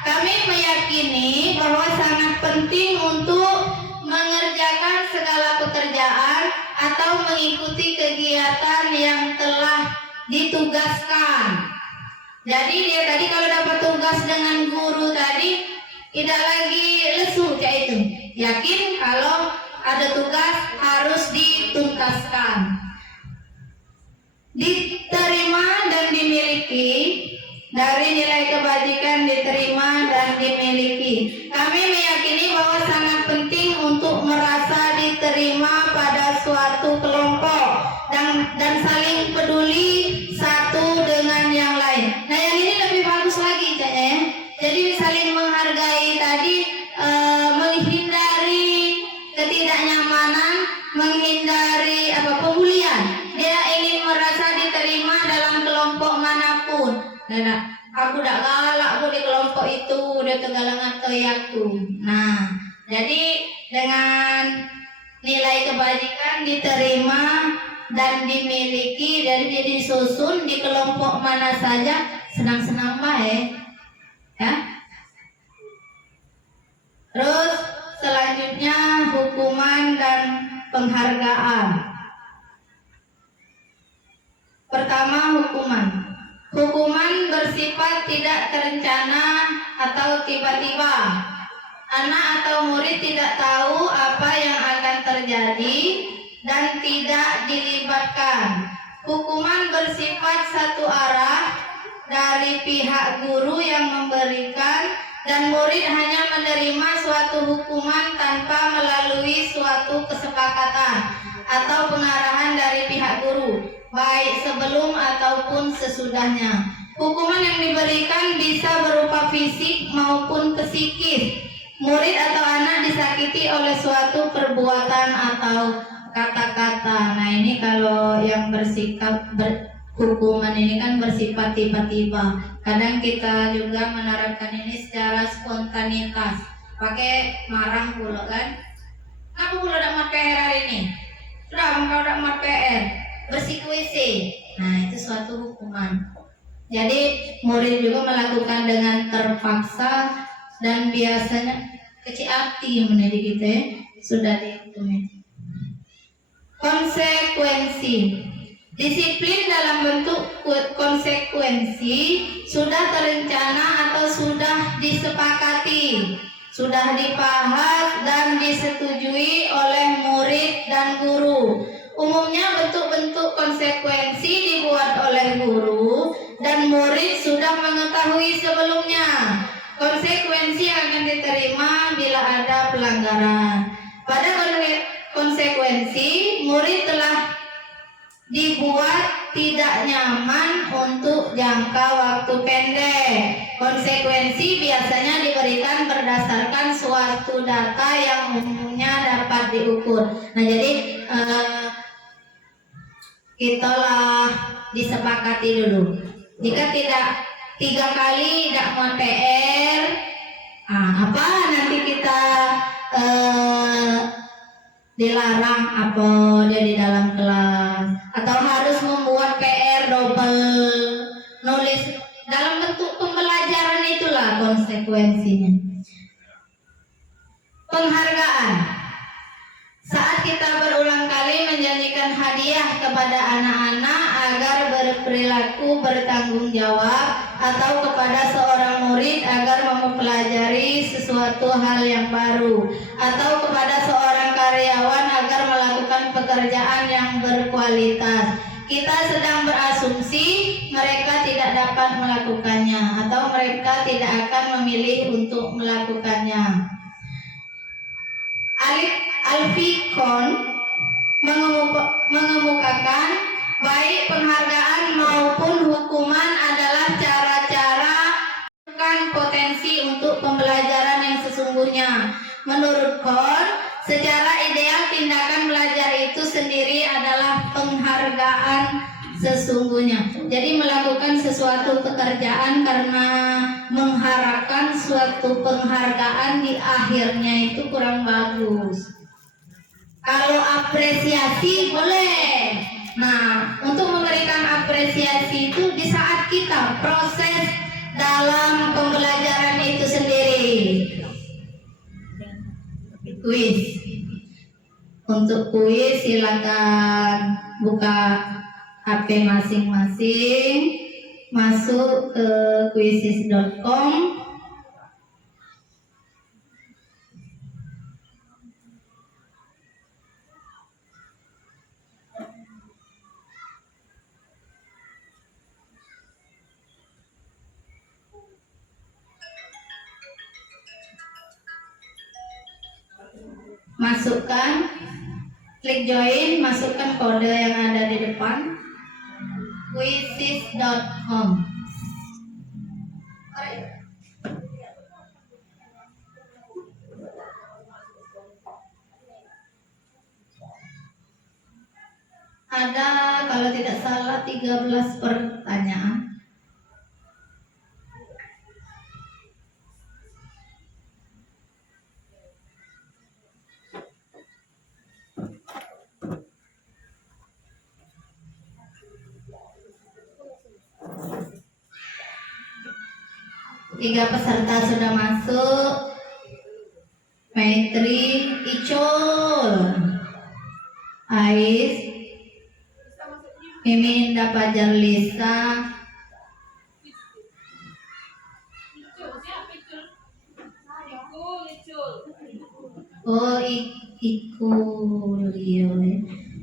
kami meyakini bahwa sangat penting untuk mengerjakan segala pekerjaan atau mengikuti kegiatan yang telah ditugaskan. Jadi dia tadi kalau dapat tugas dengan guru tadi tidak lagi lesu kayak itu. Yakin kalau ada tugas harus dituntaskan. Diterima dan dimiliki, dari nilai kebajikan diterima dan dimiliki. Kami meyakini bahwa sangat penting untuk merasa diterima pada suatu kelompok dan saling peduli satu dengan yang lain. Nah, yang ini lebih bagus lagi, Cak, ya. Jadi saling menghargai tadi, menghindari ketidaknyamanan, menghindari pembulian. Dia ingin merasa diterima dalam kelompok manapun. Nah, aku tidak galak aku di kelompok itu, dia itu galangan toyaku. Nah, jadi dengan nilai kebajikan diterima dan dimiliki dan disusun di kelompok mana saja, senang-senang baik ya. Terus selanjutnya hukuman dan penghargaan. Pertama, hukuman. Hukuman bersifat tidak terencana atau tiba-tiba. Anak atau murid tidak tahu apa yang akan terjadi dan tidak dilibatkan. Hukuman bersifat satu arah dari pihak guru yang memberikan, dan murid hanya menerima suatu hukuman tanpa melalui suatu kesepakatan atau pengarahan dari pihak guru, baik sebelum ataupun sesudahnya. Hukuman yang diberikan bisa berupa fisik maupun psikis. Murid atau anak disakiti oleh suatu perbuatan atau kata-kata. Nah, ini kalau yang hukuman ini kan bersifat tiba-tiba. Kadang kita juga menerapkan ini secara spontanitas, pakai marah pula kan. Aku pula udah mat PR hari ini. Sudah, engkau udah mat PR, bersih WC. Nah, itu suatu hukuman. Jadi murid juga melakukan dengan terpaksa dan biasanya kecil hati mendidik kita ya, sudah dihukumi. Konsekuensi. Disiplin dalam bentuk konsekuensi sudah terencana atau sudah disepakati, sudah dibahas dan disetujui oleh murid dan guru. Umumnya bentuk-bentuk konsekuensi dibuat oleh guru dan murid sudah mengetahui sebelumnya konsekuensi yang akan diterima bila ada pelanggaran. Pada konsekuensi, murid telah dibuat tidak nyaman untuk jangka waktu pendek. Konsekuensi biasanya diberikan berdasarkan suatu data yang umumnya dapat diukur. Nah, jadi kitalah disepakati dulu. Jika tidak 3 kali tidak mau PR, apa nanti kita dilarang apa dia di dalam kelas, atau harus membuat PR double, nulis dalam bentuk pembelajaran, itulah konsekuensinya. Penghargaan. Saat kita berulang kali menjanjikan hadiah kepada anak-anak agar berperilaku bertanggung jawab, atau kepada seorang murid agar mempelajari sesuatu hal yang baru, atau kepada seorang karyawan agar melakukan pekerjaan yang berkualitas, kita sedang berasumsi mereka tidak dapat melakukannya atau mereka tidak akan memilih untuk melakukannya. Alfikon mengemukakan baik penghargaan maupun hukuman adalah cara-cara menentukan potensi untuk pembelajaran yang sesungguhnya. Menurut Kohn, secara ideal tindakan belajar itu sendiri adalah penghargaan sesungguhnya. Jadi melakukan sesuatu pekerjaan karena mengharapkan suatu penghargaan di akhirnya itu kurang bagus. Kalau apresiasi boleh. Nah, untuk memberikan apresiasi itu di saat kita proses dalam pembelajaran itu sendiri. Kuis. Untuk kuis silakan buka HP masing-masing, masuk ke quizzes.com. Masukkan, klik join, masukkan kode yang ada di depan. Quizzes.com. Ada kalau tidak salah 13 pertanyaan. 3 peserta sudah masuk. Maitri, Icul, Ais, Miminda Fajar Lisa, oh Ikul,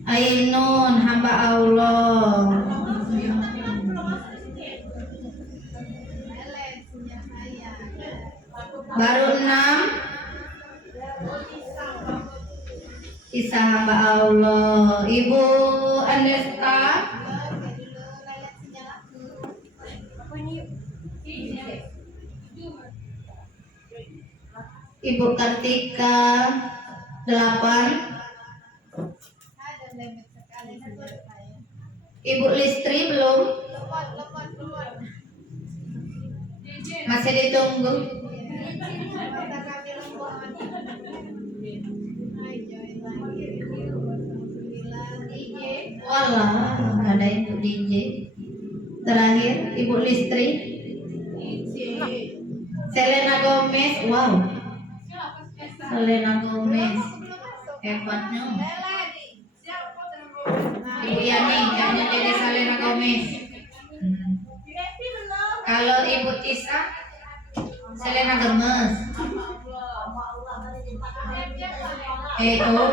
Ainun, hamba Allah. Baru 6. Isa hamba Allah. Ibu Anesta, Ibu Kartika 8. Ibu Listri belum? Masih ditunggu. Walah, ada Ibu DJ. Terakhir Ibu Listri. Selena Gomez, wow. Selena Gomez, hebatnya. Ibu Yani, kayaknya jadi Selena Gomez. Kalau Ibu Tisa, Selena Gomez. Oh.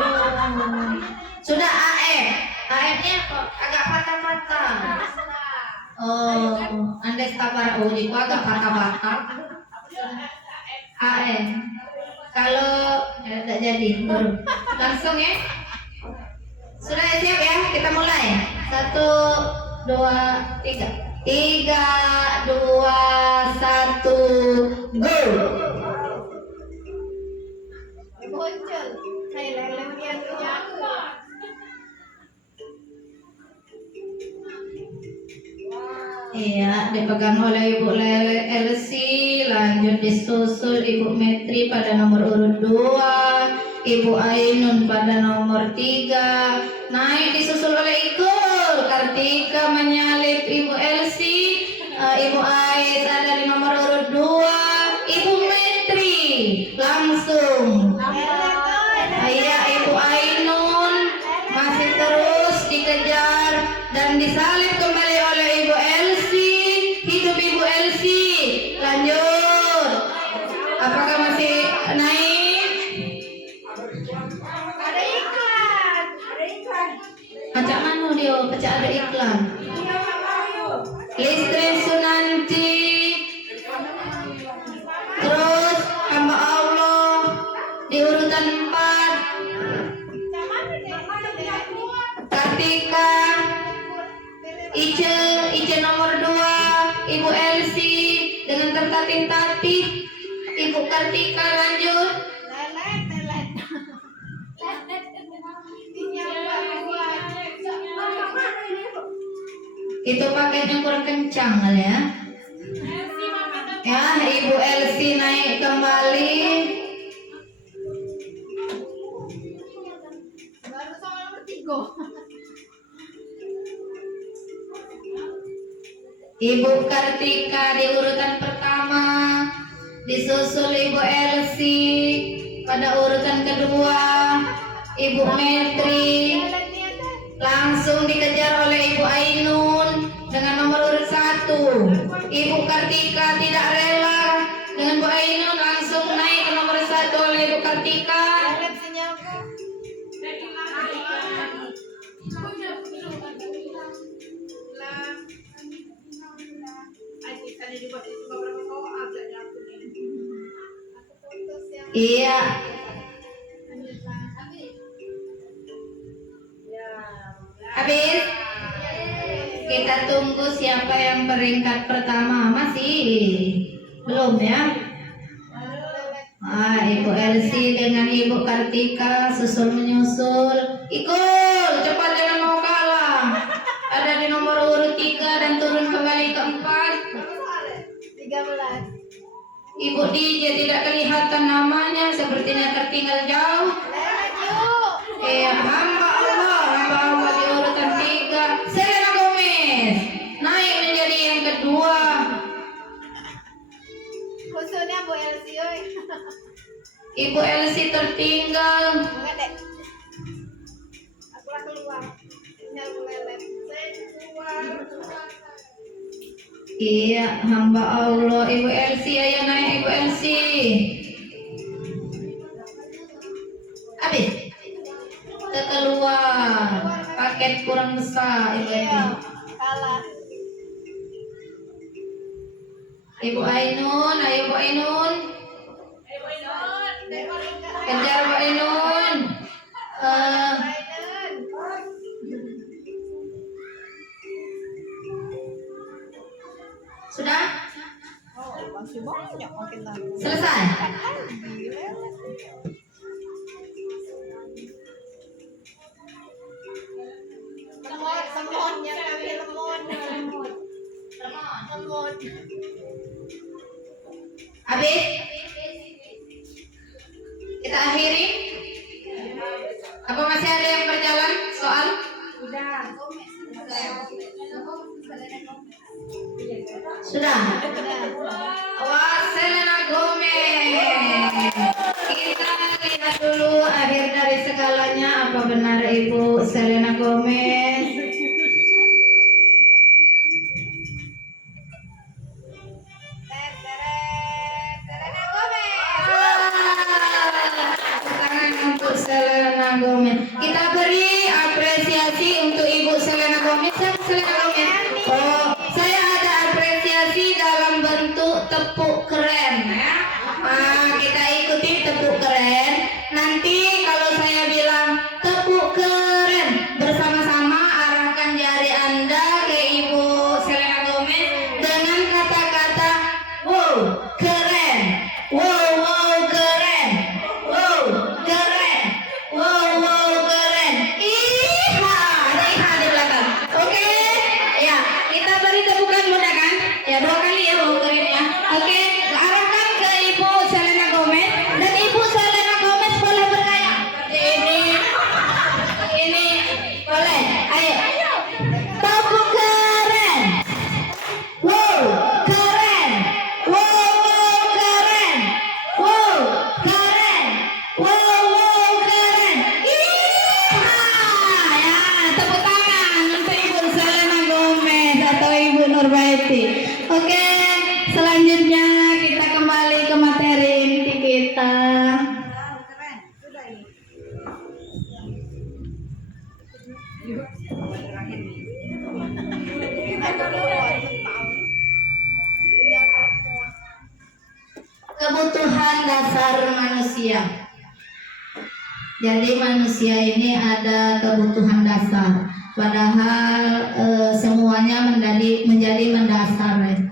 Sudah AF. AF-nya kok agak patah-patah. Oh, Andes kabar uji kok agak patah-patah. AF. Kalau tidak jadi, langsung ya. Sudah siap ya? Kita mulai. 1, 2, 3. 3, 2, 1, go. Iya, dipegang oleh Ibu Lele Elsi, lanjut disusul Ibu Metri pada nomor urut 2, Ibu Ainun pada nomor 3, naik disusul oleh Ikul, Kartika menyalip Ibu Elsi, Ibu Ais ada di nomor urut 2, Ibu Metri langsung. Iya, Ibu Ainun masih terus dikejar dan disalip kembali oleh Ibu Elsi. Hidup Ibu Elsi. Lanjut. Apakah masih naik? Ada iklan. Macam mana dia? Pecah ada iklan. Listri Sunanti. Terus hamba Allah di urutan 4. Kartika, Ice nomor 2, Ibu Elsi dengan tertatih-tatih. Ibu Kartika lanjut. Itu pakainya kurang kencang kali ya. Ya, Ibu Elsi naik kembali. Baru sama nomor 3. Ibu Kartika di urutan pertama, disusul Ibu Elsi pada urutan kedua, Ibu Metri langsung dikejar oleh Ibu Ainun dengan nomor urut 1. Ibu Kartika tidak rela dengan Bu Ainun, langsung naik ke nomor 1 oleh Ibu Kartika. Iya. Habis. Kita tunggu siapa yang peringkat pertama. Masih belum ya? Ibu Elsi dengan Ibu Kartika susul menyusul. Ikul, cepat jangan mau kalah. Ada di nomor urut 3 dan turun kembali ke 4. 13. Ibu DJ tidak kelihatan namanya, sepertinya tertinggal jauh. Hamba Allah di urutan 3. Selena Gomez naik menjadi yang kedua. Ibu Elsie tertinggal. Iya, hamba Allah. Ibu Elsie, ayo naik Ibu Elsie. Habis. Kita keluar. Paket kurang besar Ibu Elsie. Ibu Ainun, ayo Ibu Ainun. Kejar Bu Ainun. Sudah? Selesai? Habis? Kita akhiri? Apa masih ada yang berjalan soal? Sudah? Wah, Selena Gomez. Kita lihat dulu akhir dari segalanya. Apa benar Ibu Selena Gomez? Tangan untuk Selena Gomez. Kita beri apresiasi untuk Ibu Selena Gomez. Selena Gomez. Oh, saya ada apresiasi dalam bentuk tepuk keren ya. Kita ikuti tepuk keren. Nanti kalau saya bilang tepuk keren, bersama-sama arahkan jari Anda ke Ibu Selena Gomez dengan kata-kata wow, keren. Wow, wow, keren. Wow, keren. Wow, wow, keren. Ada iha di belakang. Oke? Ya, kita beri tepukan mudah kan? Ya, 2 kali ya wow kerennya. Oke, arahkan ke Ibu Selena Gomez dan Ibu Selena Gomez boleh bergaya. Ini boleh. Ayo. Tepuk keren. Wow, keren. Wow, wow, keren. Wow, keren. Wow, wow, keren. Ya, tepuk tangan untuk Ibu Selena Gomez atau Ibu Nurbaiti. Oke, selanjutnya kita kembali ke materi inti kita. Kebutuhan dasar manusia. Jadi manusia ini ada kebutuhan dasar, padahal semuanya menjadi mendasar.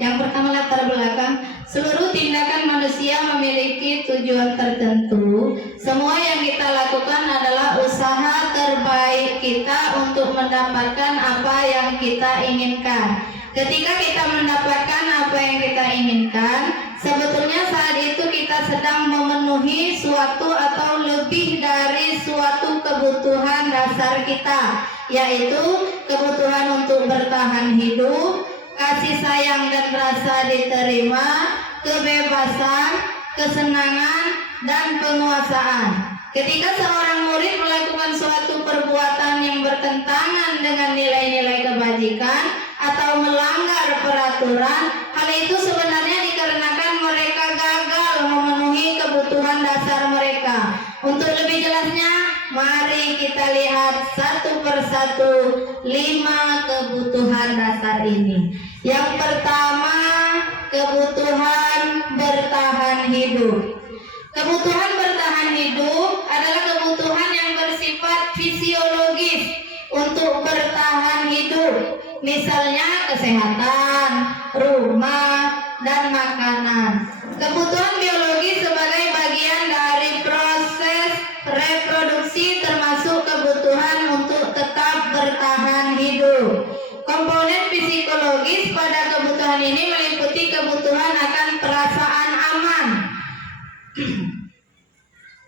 Yang pertama, latar belakang. Seluruh tindakan manusia memiliki tujuan tertentu. Semua yang kita lakukan adalah usaha terbaik kita untuk mendapatkan apa yang kita inginkan. Ketika kita mendapatkan apa yang kita inginkan, sebetulnya saat itu kita sedang memenuhi suatu atau lebih dari suatu kebutuhan dasar kita, yaitu kebutuhan untuk bertahan hidup, kasih sayang dan rasa diterima, kebebasan, kesenangan, dan penguasaan. Ketika seorang murid melakukan suatu perbuatan yang bertentangan dengan nilai-nilai kebajikan atau melanggar peraturan, hal itu sebenarnya dikarenakan mereka gagal memenuhi kebutuhan dasar mereka. Untuk lebih jelasnya, mari kita lihat satu persatu 5 kebutuhan dasar ini. Yang pertama, kebutuhan bertahan hidup. Kebutuhan bertahan hidup adalah kebutuhan yang bersifat fisiologis untuk bertahan hidup. Misalnya kesehatan, rumah, dan makanan. Kebutuhan biologis sebagai bagian dari proses reproduksi termasuk kebutuhan untuk tetap bertahan hidup. Komponen psikologis pada kebutuhan ini meliputi kebutuhan akan perasaan aman.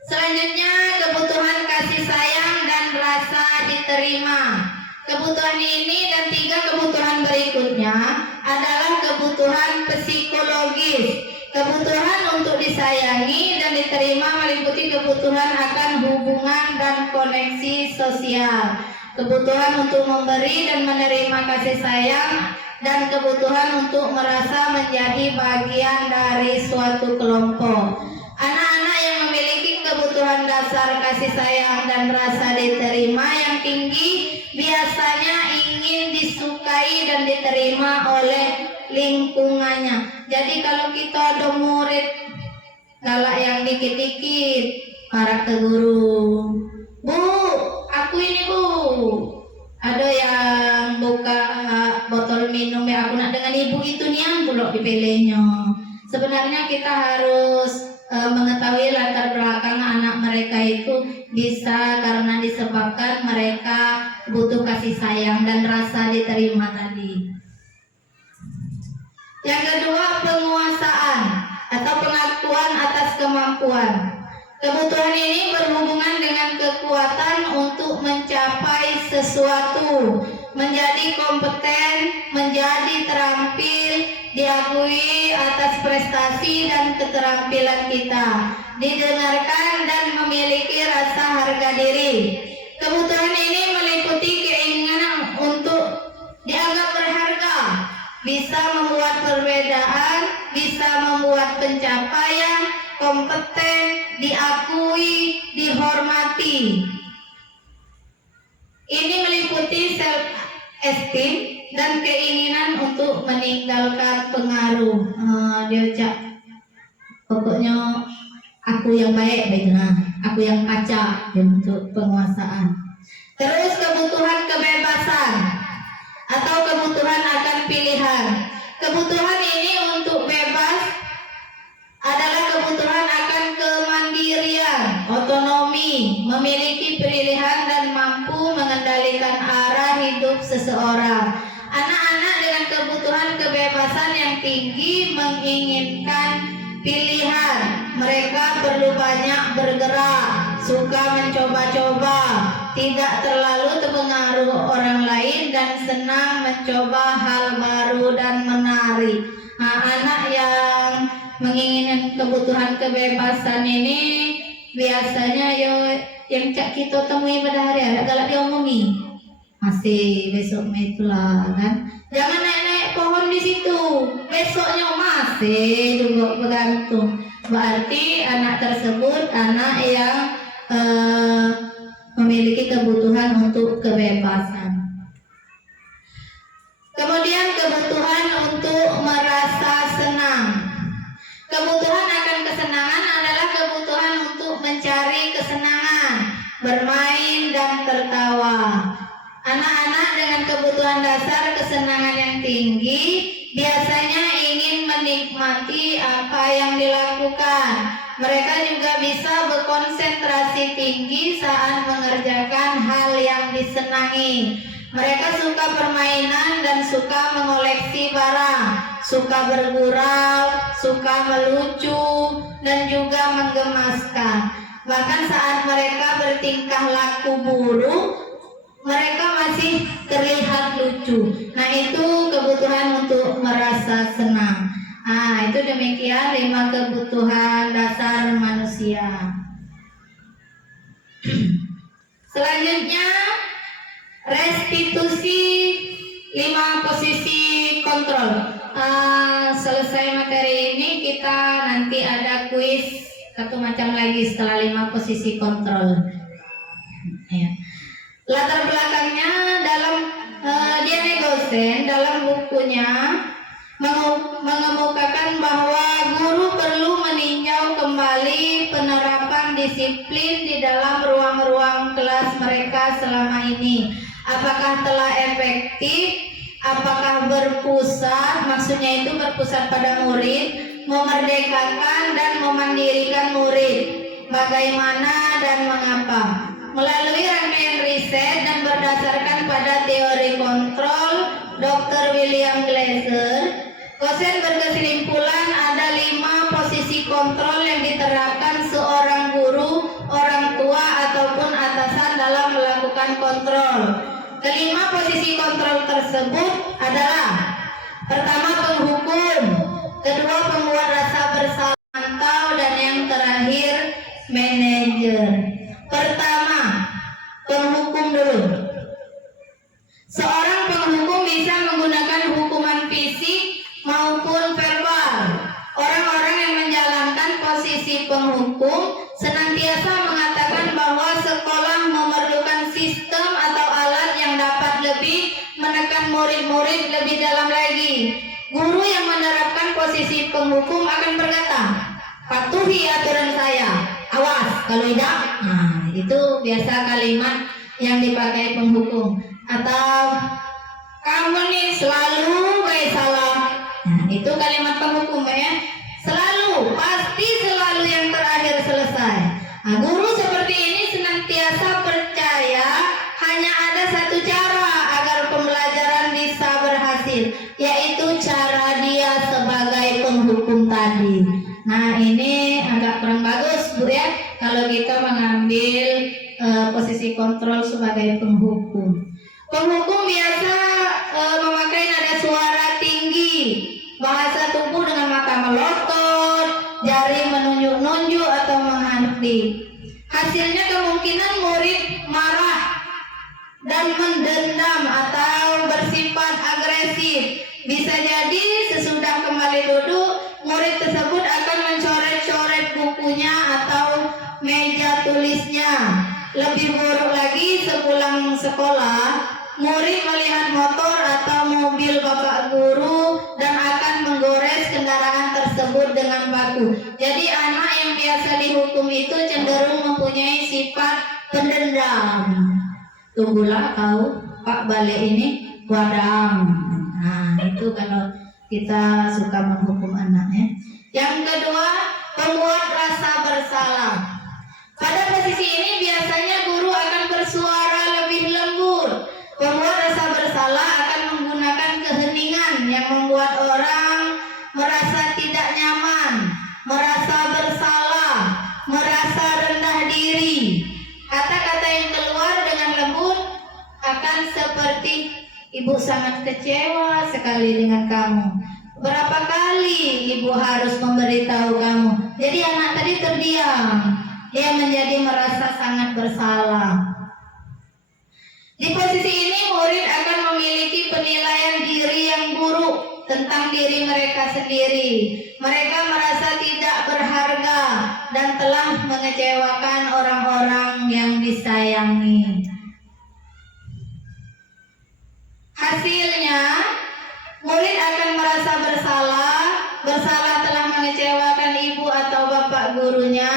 Selanjutnya, kebutuhan kasih sayang dan rasa diterima. Kebutuhan ini dan 3 kebutuhan berikutnya adalah kebutuhan psikologis. Kebutuhan untuk disayangi dan diterima meliputi kebutuhan akan hubungan dan koneksi sosial, kebutuhan untuk memberi dan menerima kasih sayang, dan kebutuhan untuk merasa menjadi bagian dari suatu kelompok. Anak-anak yang memiliki kebutuhan dasar kasih sayang dan rasa diterima yang tinggi biasanya ingin disukai dan diterima oleh lingkungannya. Jadi kalau kita ada murid galak yang dikit-dikit marah ke guru, "Bu, aku ini Bu, ada yang buka botol minum ya, aku nak dengan ibu itu nih bulok dipilihnya." Sebenarnya kita harus mengetahui latar belakang anak mereka itu bisa karena disebabkan mereka butuh kasih sayang dan rasa diterima tadi. Yang kedua, penguasaan atau pengakuan atas kemampuan. Kebutuhan ini berhubungan dengan kekuatan untuk mencapai sesuatu, menjadi kompeten, menjadi terampil, diakui atas prestasi dan keterampilan kita, didengarkan dan memiliki rasa harga diri. Kebutuhan ini meliputi keinginan untuk dianggap berharga, bisa membuat perbedaan, bisa membuat pencapaian, kompeten, diakui, dihormati. Ini meliputi self-esteem dan keinginan untuk meninggalkan pengaruh. Dia ucap, pokoknya aku yang baik, baiklah, aku yang kaca, bentuk penguasaan. Terus kebutuhan kebebasan atau kebutuhan akan pilihan. Kebutuhan ini untuk bebas adalah kebutuhan akan kemandirian, otonomi, memiliki pilihan dan mampu mengendalikan arah hidup seseorang. Anak-anak dengan kebutuhan kebebasan yang tinggi menginginkan pilihan. Mereka perlu banyak bergerak, suka mencoba-coba, tidak terlalu terpengaruh orang lain dan senang mencoba hal baru dan menarik. Anak yang menginginkan kebutuhan kebebasan ini biasanya yang cak kita temui pada hari ada galak diomongin. Masih besoknya itulah kan. Jangan naik-naik pohon di situ. Besoknya masih juga bergantung. Berarti anak tersebut anak yang memiliki kebutuhan untuk kebebasan. Kemudian kebutuhan untuk merasa senang. Kebutuhan akan kesenangan adalah kebutuhan untuk mencari kesenangan, bermain dan tertawa. Anak-anak dengan kebutuhan dasar kesenangan yang tinggi biasanya ingin menikmati apa yang dilakukan. Mereka juga bisa berkonsentrasi tinggi saat mengerjakan hal yang disenangi. Mereka suka permainan dan suka mengoleksi barang, suka bergurau, suka melucu, dan juga menggemaskan. Bahkan saat mereka bertingkah laku buruk, mereka masih terlihat lucu. Nah, itu kebutuhan untuk merasa senang. Itu demikian 5 kebutuhan dasar manusia. Selanjutnya, restitusi 5 posisi kontrol. Selesai materi ini kita nanti ada kuis satu macam lagi setelah 5 posisi kontrol. Ya. Latar belakangnya dalam Diane Gosen dalam bukunya mengemukakan bahwa guru perlu meninjau kembali penerapan disiplin di dalam ruang-ruang kelas mereka selama ini. Apakah telah efektif? Apakah berpusat? Maksudnya itu berpusat pada murid, memerdekakan dan memandirikan murid. Bagaimana dan mengapa? Melalui rangkaian riset dan berdasarkan pada teori kontrol Dr. William Glasser, Gosen berkesimpulan ada 5 posisi kontrol yang diterapkan seorang guru, orang tua ataupun atasan dalam melakukan kontrol. Kelima posisi kontrol tersebut adalah: pertama, penghukum; kedua, pembuat rasa bersalah; manajer. Pertama, penghukum dulu. Seorang penghukum bisa menggunakan hukuman fisik maupun verbal. Orang-orang yang menjalankan posisi penghukum senantiasa mengatakan bahwa sekolah memerlukan sistem atau alat yang dapat lebih menekan murid-murid lebih dalam lagi. Guru yang menerapkan posisi penghukum akan berkata, patuhi aturan saya, awas kalau tidak. Nah, itu biasa kalimat yang dipakai penghukum. Atau kamu nih selalu kayak salah. Nah, itu kalimat penghukum ya. Selalu, pasti selalu yang terakhir selesai. Nah, guru seperti ini senantiasa percaya hanya ada satu cara agar pembelajaran bisa berhasil, yaitu cara dia sebagai penghukum tadi. Nah, ini agak kurang bagus Bu ya, kalau kita mengambil posisi kontrol sebagai penghukum. Penghukum biasa memakai nada suara tinggi, bahasa tubuh dengan mata melotot, jari menunjuk-nunjuk atau menghenti. Hasilnya kemungkinan murid marah dan mendendam atau bersifat agresif. Bisa jadi sesudah kembali duduk, murid tersebut akan mencoret-coret bukunya atau meja tulisnya. Lebih buruk lagi, sepulang sekolah, murid melihat motor atau mobil bapak guru dan akan menggores kendaraan tersebut dengan baku. Jadi anak yang biasa dihukum itu cenderung mempunyai sifat pendendam. Tunggulah kau, Pak balik ini wadang. Nah, itu kalau kita suka menghukum anaknya. Yang kedua, membuat rasa bersalah. Pada posisi ini biasanya guru akan bersuara lebih lembut. Membuat rasa bersalah akan menggunakan keheningan yang membuat orang merasa tidak nyaman, merasa bersalah, merasa rendah diri. Kata-kata yang keluar dengan lembut akan seperti, ibu sangat kecewa sekali dengan kamu. Berapa kali ibu harus memberitahu kamu? Jadi anak tadi terdiam. Dia menjadi merasa sangat bersalah. Di posisi ini murid akan memiliki penilaian diri yang buruk tentang diri mereka sendiri. Mereka merasa tidak berharga dan telah mengecewakan orang-orang yang disayangi. Hasilnya, murid akan merasa bersalah telah mengecewakan ibu atau bapak gurunya.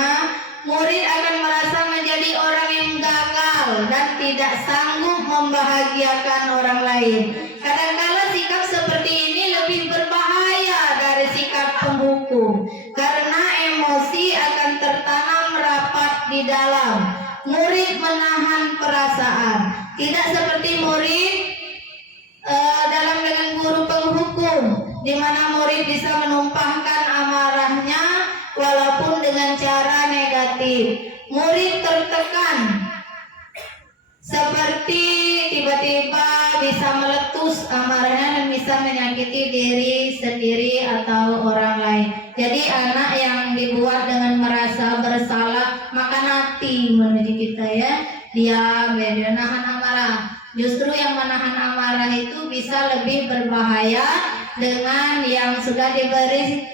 Murid akan merasa menjadi orang yang gagal dan tidak sanggup membahagiakan orang lain. Kadang-kala sikap seperti ini lebih berbahaya dari sikap penghukum, karena emosi akan tertanam rapat di dalam. Murid menahan perasaan, tidak seperti murid dengan guru penghukum, di mana murid bisa menumpahkan amarahnya walaupun dengan cara negatif. Murid tertekan, seperti tiba-tiba bisa meletus amarahnya dan bisa menyakiti diri sendiri atau orang lain. Jadi anak yang dibuat dengan merasa bersalah, makan hati menuju kita ya, dia menahan amarah. Justru yang menahan amarah itu bisa lebih berbahaya dengan yang sudah diberi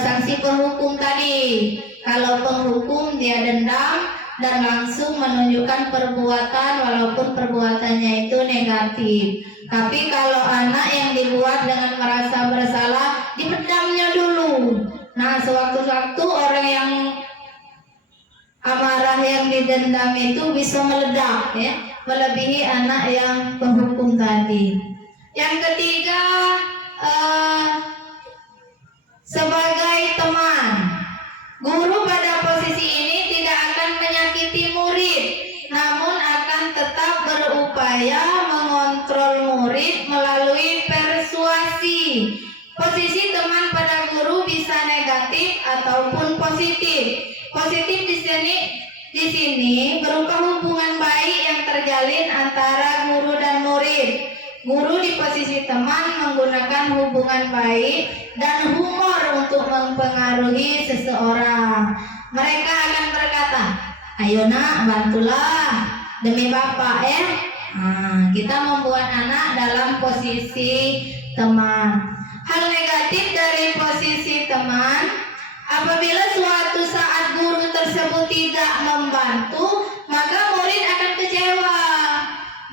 sanksi penghukum tadi. Kalau penghukum dia dendam dan langsung menunjukkan perbuatan walaupun perbuatannya itu negatif. Tapi kalau anak yang dibuat dengan merasa bersalah, dipendamnya dulu. Nah, sewaktu-waktu orang yang amarah yang didendam itu bisa meledak ya, melebihi anak yang penghukum tadi. Yang ketiga, sebagai teman, guru pada posisi ini tidak akan menyakiti murid, namun akan tetap berupaya mengontrol murid melalui persuasi. Posisi teman pada guru bisa negatif ataupun positif. Positif di sini berupa hubungan baik yang terjalin antara guru dan murid. Guru di posisi teman menggunakan hubungan baik dan humor untuk mempengaruhi seseorang. Mereka akan berkata, Ayo nak, bantulah demi Bapak ya. Nah, kita membuat anak dalam posisi teman. Hal negatif dari posisi teman, apabila suatu saat guru tersebut tidak membantu, maka murid akan kecewa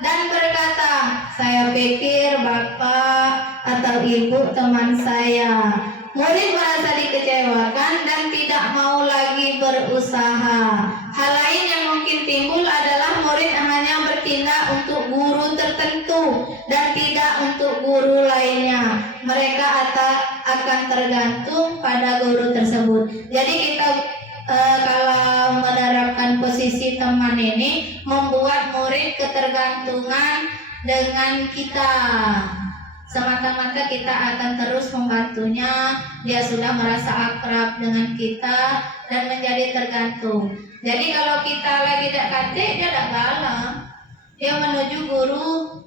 dan berkata, saya pikir Bapak atau Ibu teman saya. Murid merasa dikecewakan dan tidak mau lagi berusaha. Hal lain yang mungkin timbul adalah murid hanya bertindak untuk guru tertentu dan tidak untuk guru lainnya. Mereka akan tergantung pada guru tersebut. Jadi kita kalau menerapkan posisi teman ini membuat murid ketergantungan dengan kita. Semata-mata kita akan terus membantunya. Dia sudah merasa akrab dengan kita dan menjadi tergantung. Jadi kalau kita lagi tidak kantik, dia tidak galak. Dia menuju guru,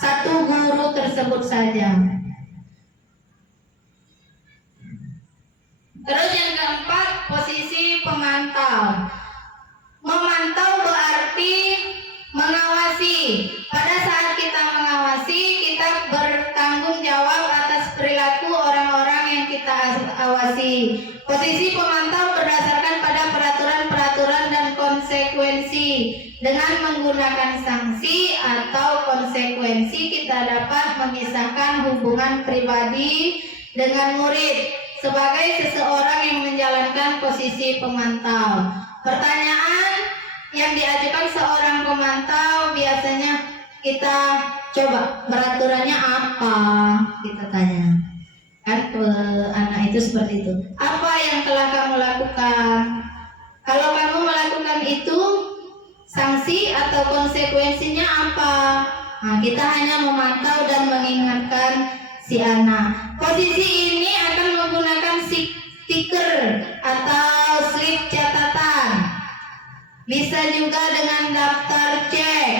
satu guru tersebut saja. Terus yang keempat, posisi pemantau. Memantau berarti mengawasi. Pada saat kita mengawasi, kita bertanggung jawab atas perilaku orang-orang yang kita awasi. Posisi pemantau berdasarkan pada peraturan-peraturan dan konsekuensi. Dengan menggunakan sanksi atau konsekuensi, kita dapat memisahkan hubungan pribadi dengan murid sebagai seseorang yang menjalankan posisi pemantau. Pertanyaan yang diajukan seorang pemantau biasanya kita coba peraturannya apa, kita tanya kan ke anak itu seperti itu. Apa yang telah kamu lakukan? Kalau kamu melakukan itu, sanksi atau konsekuensinya apa? Nah, kita hanya memantau dan mengingatkan si anak. Posisi ini akan menggunakan stiker atau slip catatan. Bisa juga dengan daftar cek.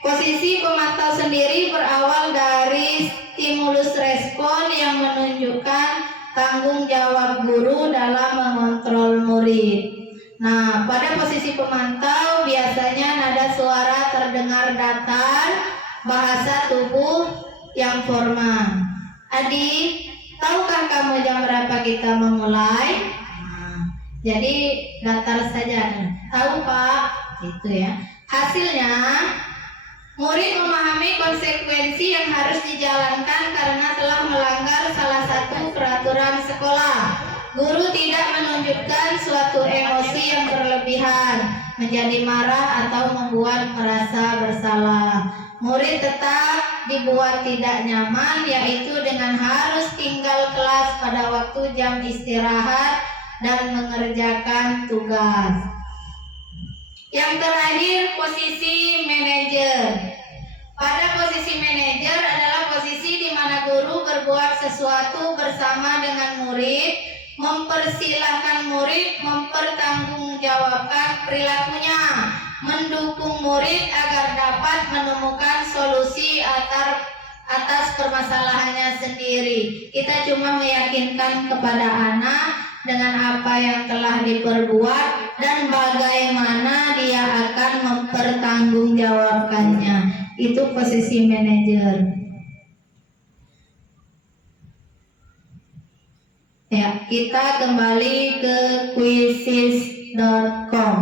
Posisi pemantau sendiri berawal dari stimulus respon yang menunjukkan tanggung jawab guru dalam mengontrol murid. Nah, pada posisi pemantau biasanya nada suara terdengar datar, bahasa tubuh yang formal. Adik, tahukah kamu jam berapa kita memulai? Jadi datar saja. Tahu Pak? Gitu ya. Hasilnya murid memahami konsekuensi yang harus dijalankan karena telah melanggar salah satu peraturan sekolah. Guru tidak menunjukkan suatu emosi yang berlebihan, menjadi marah atau membuat merasa bersalah. Murid tetap dibuat tidak nyaman, yaitu dengan harus tinggal kelas pada waktu jam istirahat dan mengerjakan tugas. Yang terakhir, posisi manajer. Pada posisi manajer adalah posisi di mana guru berbuat sesuatu bersama dengan murid, mempersilahkan murid mempertanggungjawabkan perilakunya, mendukung murid agar dapat menemukan solusi atas permasalahannya sendiri. Kita cuma meyakinkan kepada anak dengan apa yang telah diperbuat dan bagaimana dia akan mempertanggungjawabkannya. Itu posisi manajer. Ya, kita kembali ke quizzes.com.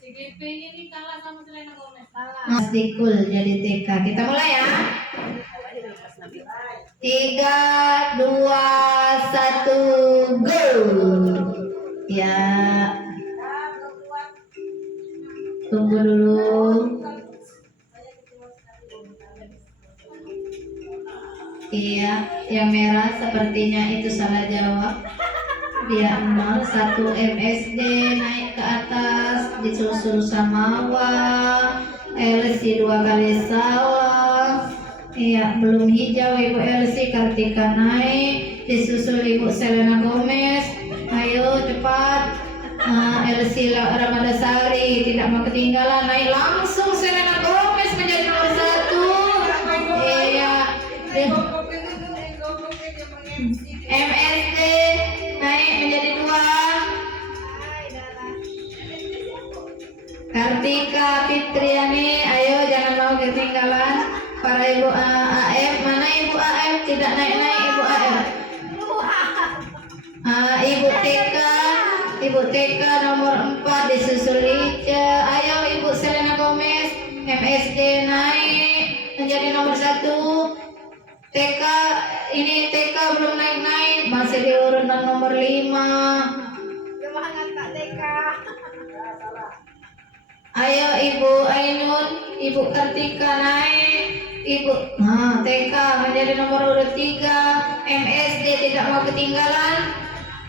CGP ini kalah sama Selena Gomez. Mas Dikul jadi TK. Kita mulai ya. 3, 2, 1, go. Ya. Tunggu dulu. Iya, yang merah sepertinya itu salah jawab. Dia 0, 1 MSD naik ke atas, disusul sama LC 2 kali salah. Iya, belum hijau Ibu LC. Kartika naik, disusul Ibu Selena Gomez. Ayo cepat. Elsila Ramadasari tidak mau ketinggalan, naik langsung Selena Gomez menjadi nomor 1. Iya. MSD naik menjadi 2. Kartika Fitriani, ayo jangan mau ketinggalan. Para ibu AF, mana ibu AF? Tidak naik-naik ibu AF. Ibu TK nomor 4 disusul Lice. Ayo ibu Selena Gomez, MSD naik menjadi nomor 1. TK belum naik-naik, masih di urutan nomor 5. Ayo ibu Ainun, ibu Kartika naik. TK menjadi nomor urut 3. MSD tidak mau ketinggalan.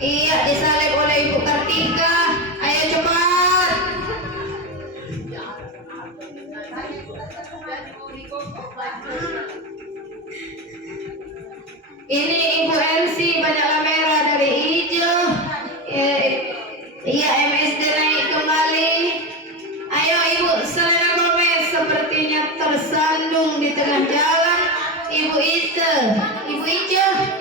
Iya, disalib oleh ibu Kartika. Ayo cepat. Ini ibu MC banyak merah dari hijau. Iya, MSD naik kembali. Ayo ibu Selena Gomez, sepertinya tersandung di tengah jalan. Ibu Ite, ibu Ijo.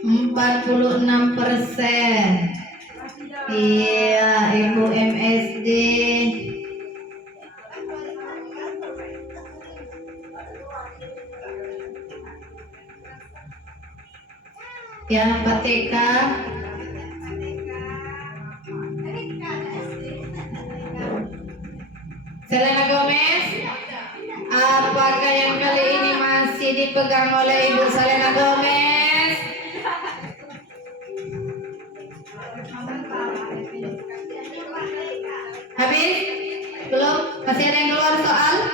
%46. Iya, ibu MSD. Ya, Pak TK. Selena Gomez, apakah yang kali ini masih dipegang oleh ibu Selena Gomez? Habis? Belum? Masih ada yang keluar soal?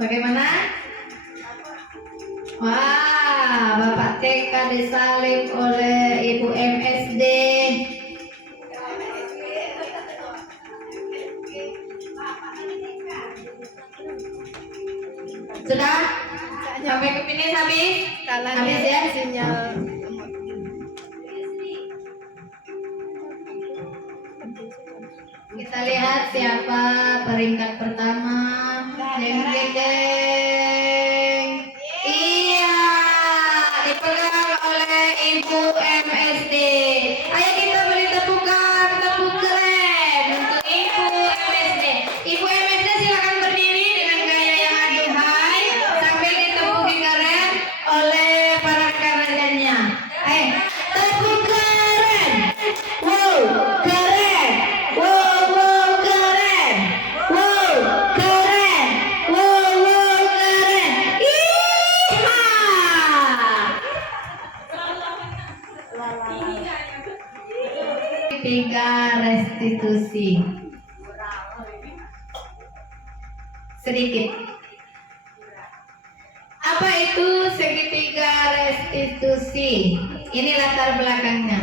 Bagaimana? Wah, Bapak TK disalib oleh Ibu MSD. Sudah? Sampai ke finish habis? Habis ya? Kita lihat siapa peringkat pertama. Jeng jeng jeng. Iya, dipegang oleh Ibu MSD. Ayo kita beri tepukan, tepuk keren untuk Ibu MSD. Ibu MSD silakan berdiri dengan gaya yang aduhai sambil ditepuki keren oleh para rekan-rekannya. Tepuk keren. Wow, keren. Wow, keren. Wow, keren. Wow, keren. Iha. Tiga restitusi. Sedikit. Apa itu segitiga restitusi? Ini latar belakangnya.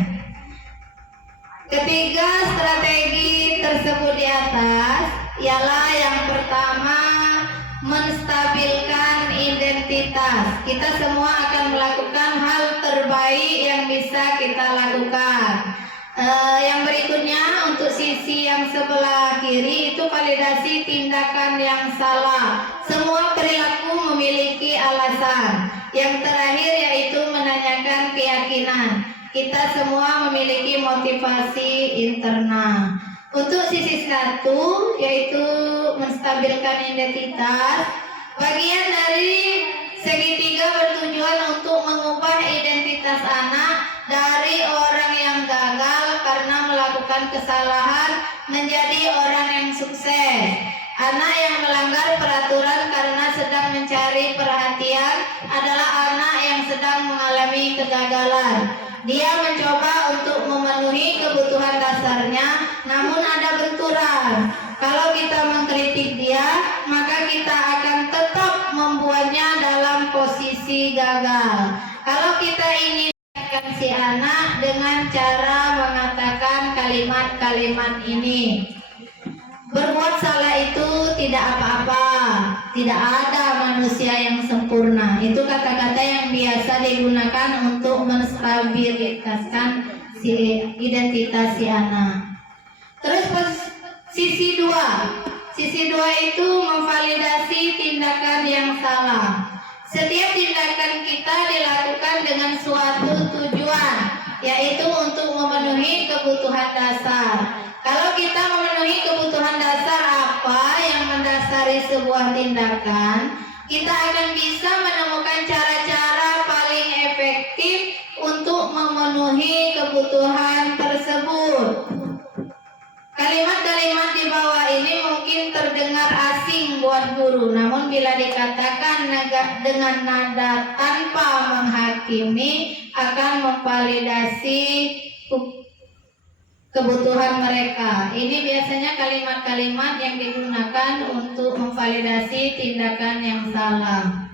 Ketiga strategi tersebut di atas ialah yang pertama, menstabilkan identitas. Kita semua akan melakukan hal terbaik yang bisa kita lakukan. Yang berikutnya untuk sisi yang sebelah kiri itu validasi tindakan yang salah. Semua perilaku memiliki alasan. Yang terakhir yaitu menanyakan keyakinan. Kita semua memiliki motivasi internal. Untuk sisi satu yaitu menstabilkan identitas. Bagian dari segitiga bertujuan untuk mengubah identitas anak dari orang yang gagal karena melakukan kesalahan menjadi orang yang sukses. Anak yang melanggar peraturan karena sedang mencari perhatian adalah anak yang sedang mengalami kegagalan. Dia mencoba untuk memenuhi kebutuhan dasarnya, namun ada benturan. besar. Kalau kita mengkritik dia, maka kita akan tetap membuatnya dalam posisi gagal. Kalau kita ingin mengingatkan si anak dengan cara mengatakan kalimat-kalimat ini. Berbuat salah itu tidak apa-apa. Tidak ada manusia yang sempurna. Itu kata-kata yang biasa digunakan untuk menstabilitaskan si identitas si anak. Terus sisi dua. Sisi dua itu memvalidasi tindakan yang salah. Setiap tindakan kita dilakukan dengan suatu tujuan, yaitu untuk memenuhi kebutuhan dasar. Kalau kita memenuhi kebutuhan dasar apa yang mendasari sebuah tindakan, kita akan bisa menemukan cara-cara paling efektif untuk memenuhi kebutuhan tersebut. Kalimat-kalimat di bawah ini mungkin terdengar asing buat guru, namun bila dikatakan dengan nada tanpa menghakimi akan memvalidasi kebutuhan mereka. Ini biasanya kalimat-kalimat yang digunakan untuk memvalidasi tindakan yang salah.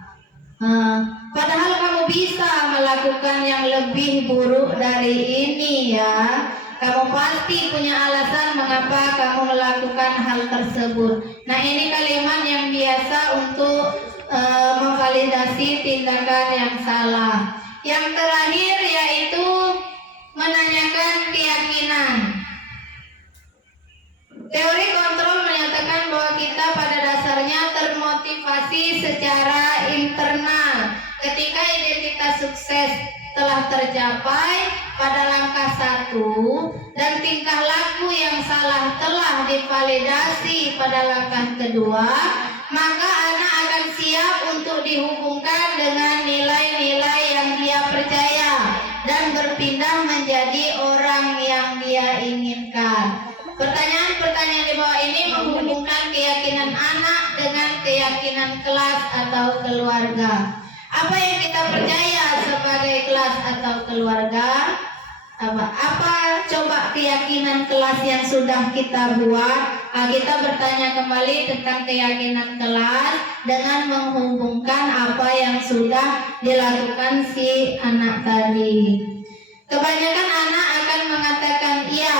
Padahal kamu bisa melakukan yang lebih buruk dari ini ya. Kamu pasti punya alasan mengapa kamu melakukan hal tersebut. Nah, ini kalimat yang biasa untuk memvalidasi tindakan yang salah. Yang terakhir yaitu menanyakan keyakinan. Teori kontrol menyatakan bahwa kita pada dasarnya termotivasi secara internal ketika identitas sukses telah tercapai pada langkah 1 dan tingkah laku yang salah telah divalidasi pada langkah 2, maka anak akan siap untuk dihubungkan dengan nilai-nilai yang dia percaya dan berpindah menjadi orang yang dia inginkan. Pertanyaan-pertanyaan di bawah ini menghubungkan keyakinan anak dengan keyakinan kelas atau keluarga. Apa yang kita percaya sebagai kelas atau keluarga? Apa coba keyakinan kelas yang sudah kita buat? Kita bertanya kembali tentang keyakinan kelas dengan menghubungkan apa yang sudah dilakukan si anak tadi. Kebanyakan anak akan mengatakan iya,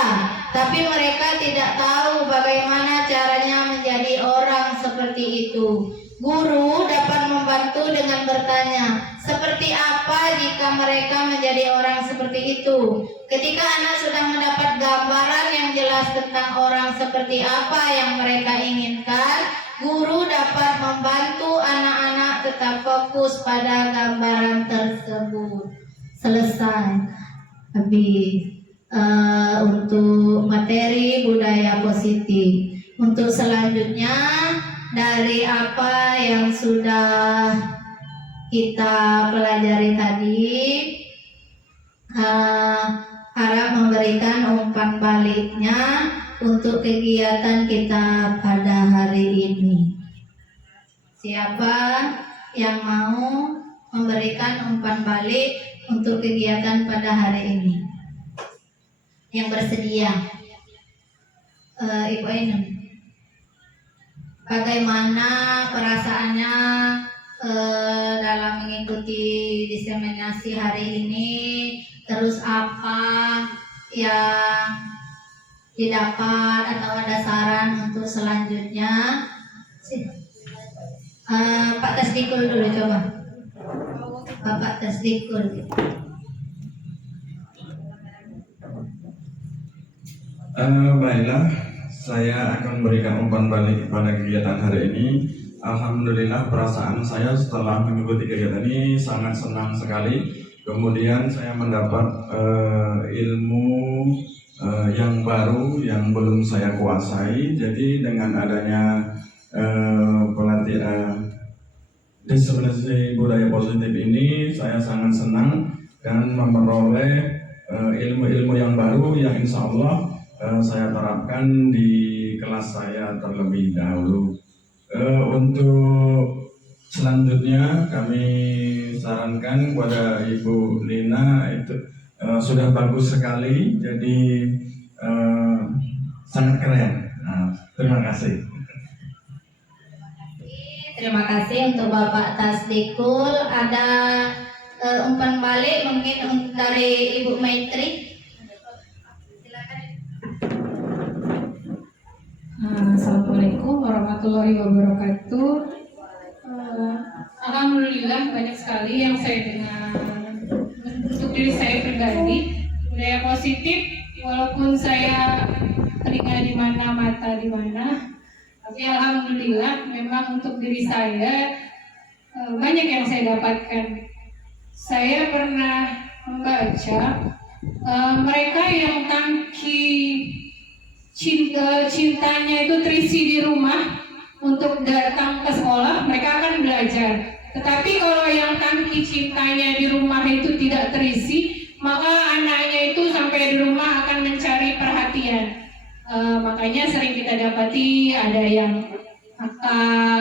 tapi mereka tidak tahu bagaimana caranya menjadi orang seperti itu. Guru dapat membantu dengan bertanya, seperti apa jika mereka menjadi orang seperti itu? Ketika anak sudah mendapat gambaran yang jelas tentang orang seperti apa yang mereka inginkan, guru dapat membantu anak-anak tetap fokus pada gambaran tersebut. Selesai. Habis untuk materi budaya positif. Untuk selanjutnya, dari apa yang sudah kita pelajari tadi, harap memberikan umpan baliknya untuk kegiatan kita pada hari ini. Siapa yang mau memberikan umpan balik untuk kegiatan pada hari ini? Yang bersedia? Ibu Ainun, bagaimana perasaannya dalam mengikuti diseminasi hari ini? Terus apa yang didapat atau ada saran untuk selanjutnya? Pak Tasdikul dulu coba. Bapak Tasdikul. Baiklah, saya akan memberikan umpan balik kepada kegiatan hari ini. Alhamdulillah, perasaan saya setelah mengikuti kegiatan ini sangat senang sekali. Kemudian saya mendapat ilmu yang baru yang belum saya kuasai. Jadi dengan adanya pelatihan diseminasi budaya positif ini, saya sangat senang dan memperoleh ilmu-ilmu yang baru yang insya Allah saya terapkan di kelas saya terlebih dahulu. Untuk selanjutnya kami sarankan kepada Ibu Lina itu sudah bagus sekali, jadi sangat keren. Nah, Terima kasih. Terima kasih untuk Bapak Tasdikul. Ada umpan balik mungkin dari Ibu Maitri. Silakan. Assalamualaikum warahmatullahi wabarakatuh. Alhamdulillah banyak sekali yang saya dengar untuk diri saya pribadi, budaya positif. Walaupun saya telinga di mana, mata di mana, tapi alhamdulillah memang untuk diri saya banyak yang saya dapatkan. Saya pernah membaca mereka yang tangki cintanya itu terisi di rumah untuk datang ke sekolah, mereka akan belajar. Tetapi kalau yang tangki cintanya di rumah itu tidak terisi, maka anaknya itu sampai di rumah akan mencari perhatian. Makanya sering kita dapati ada yang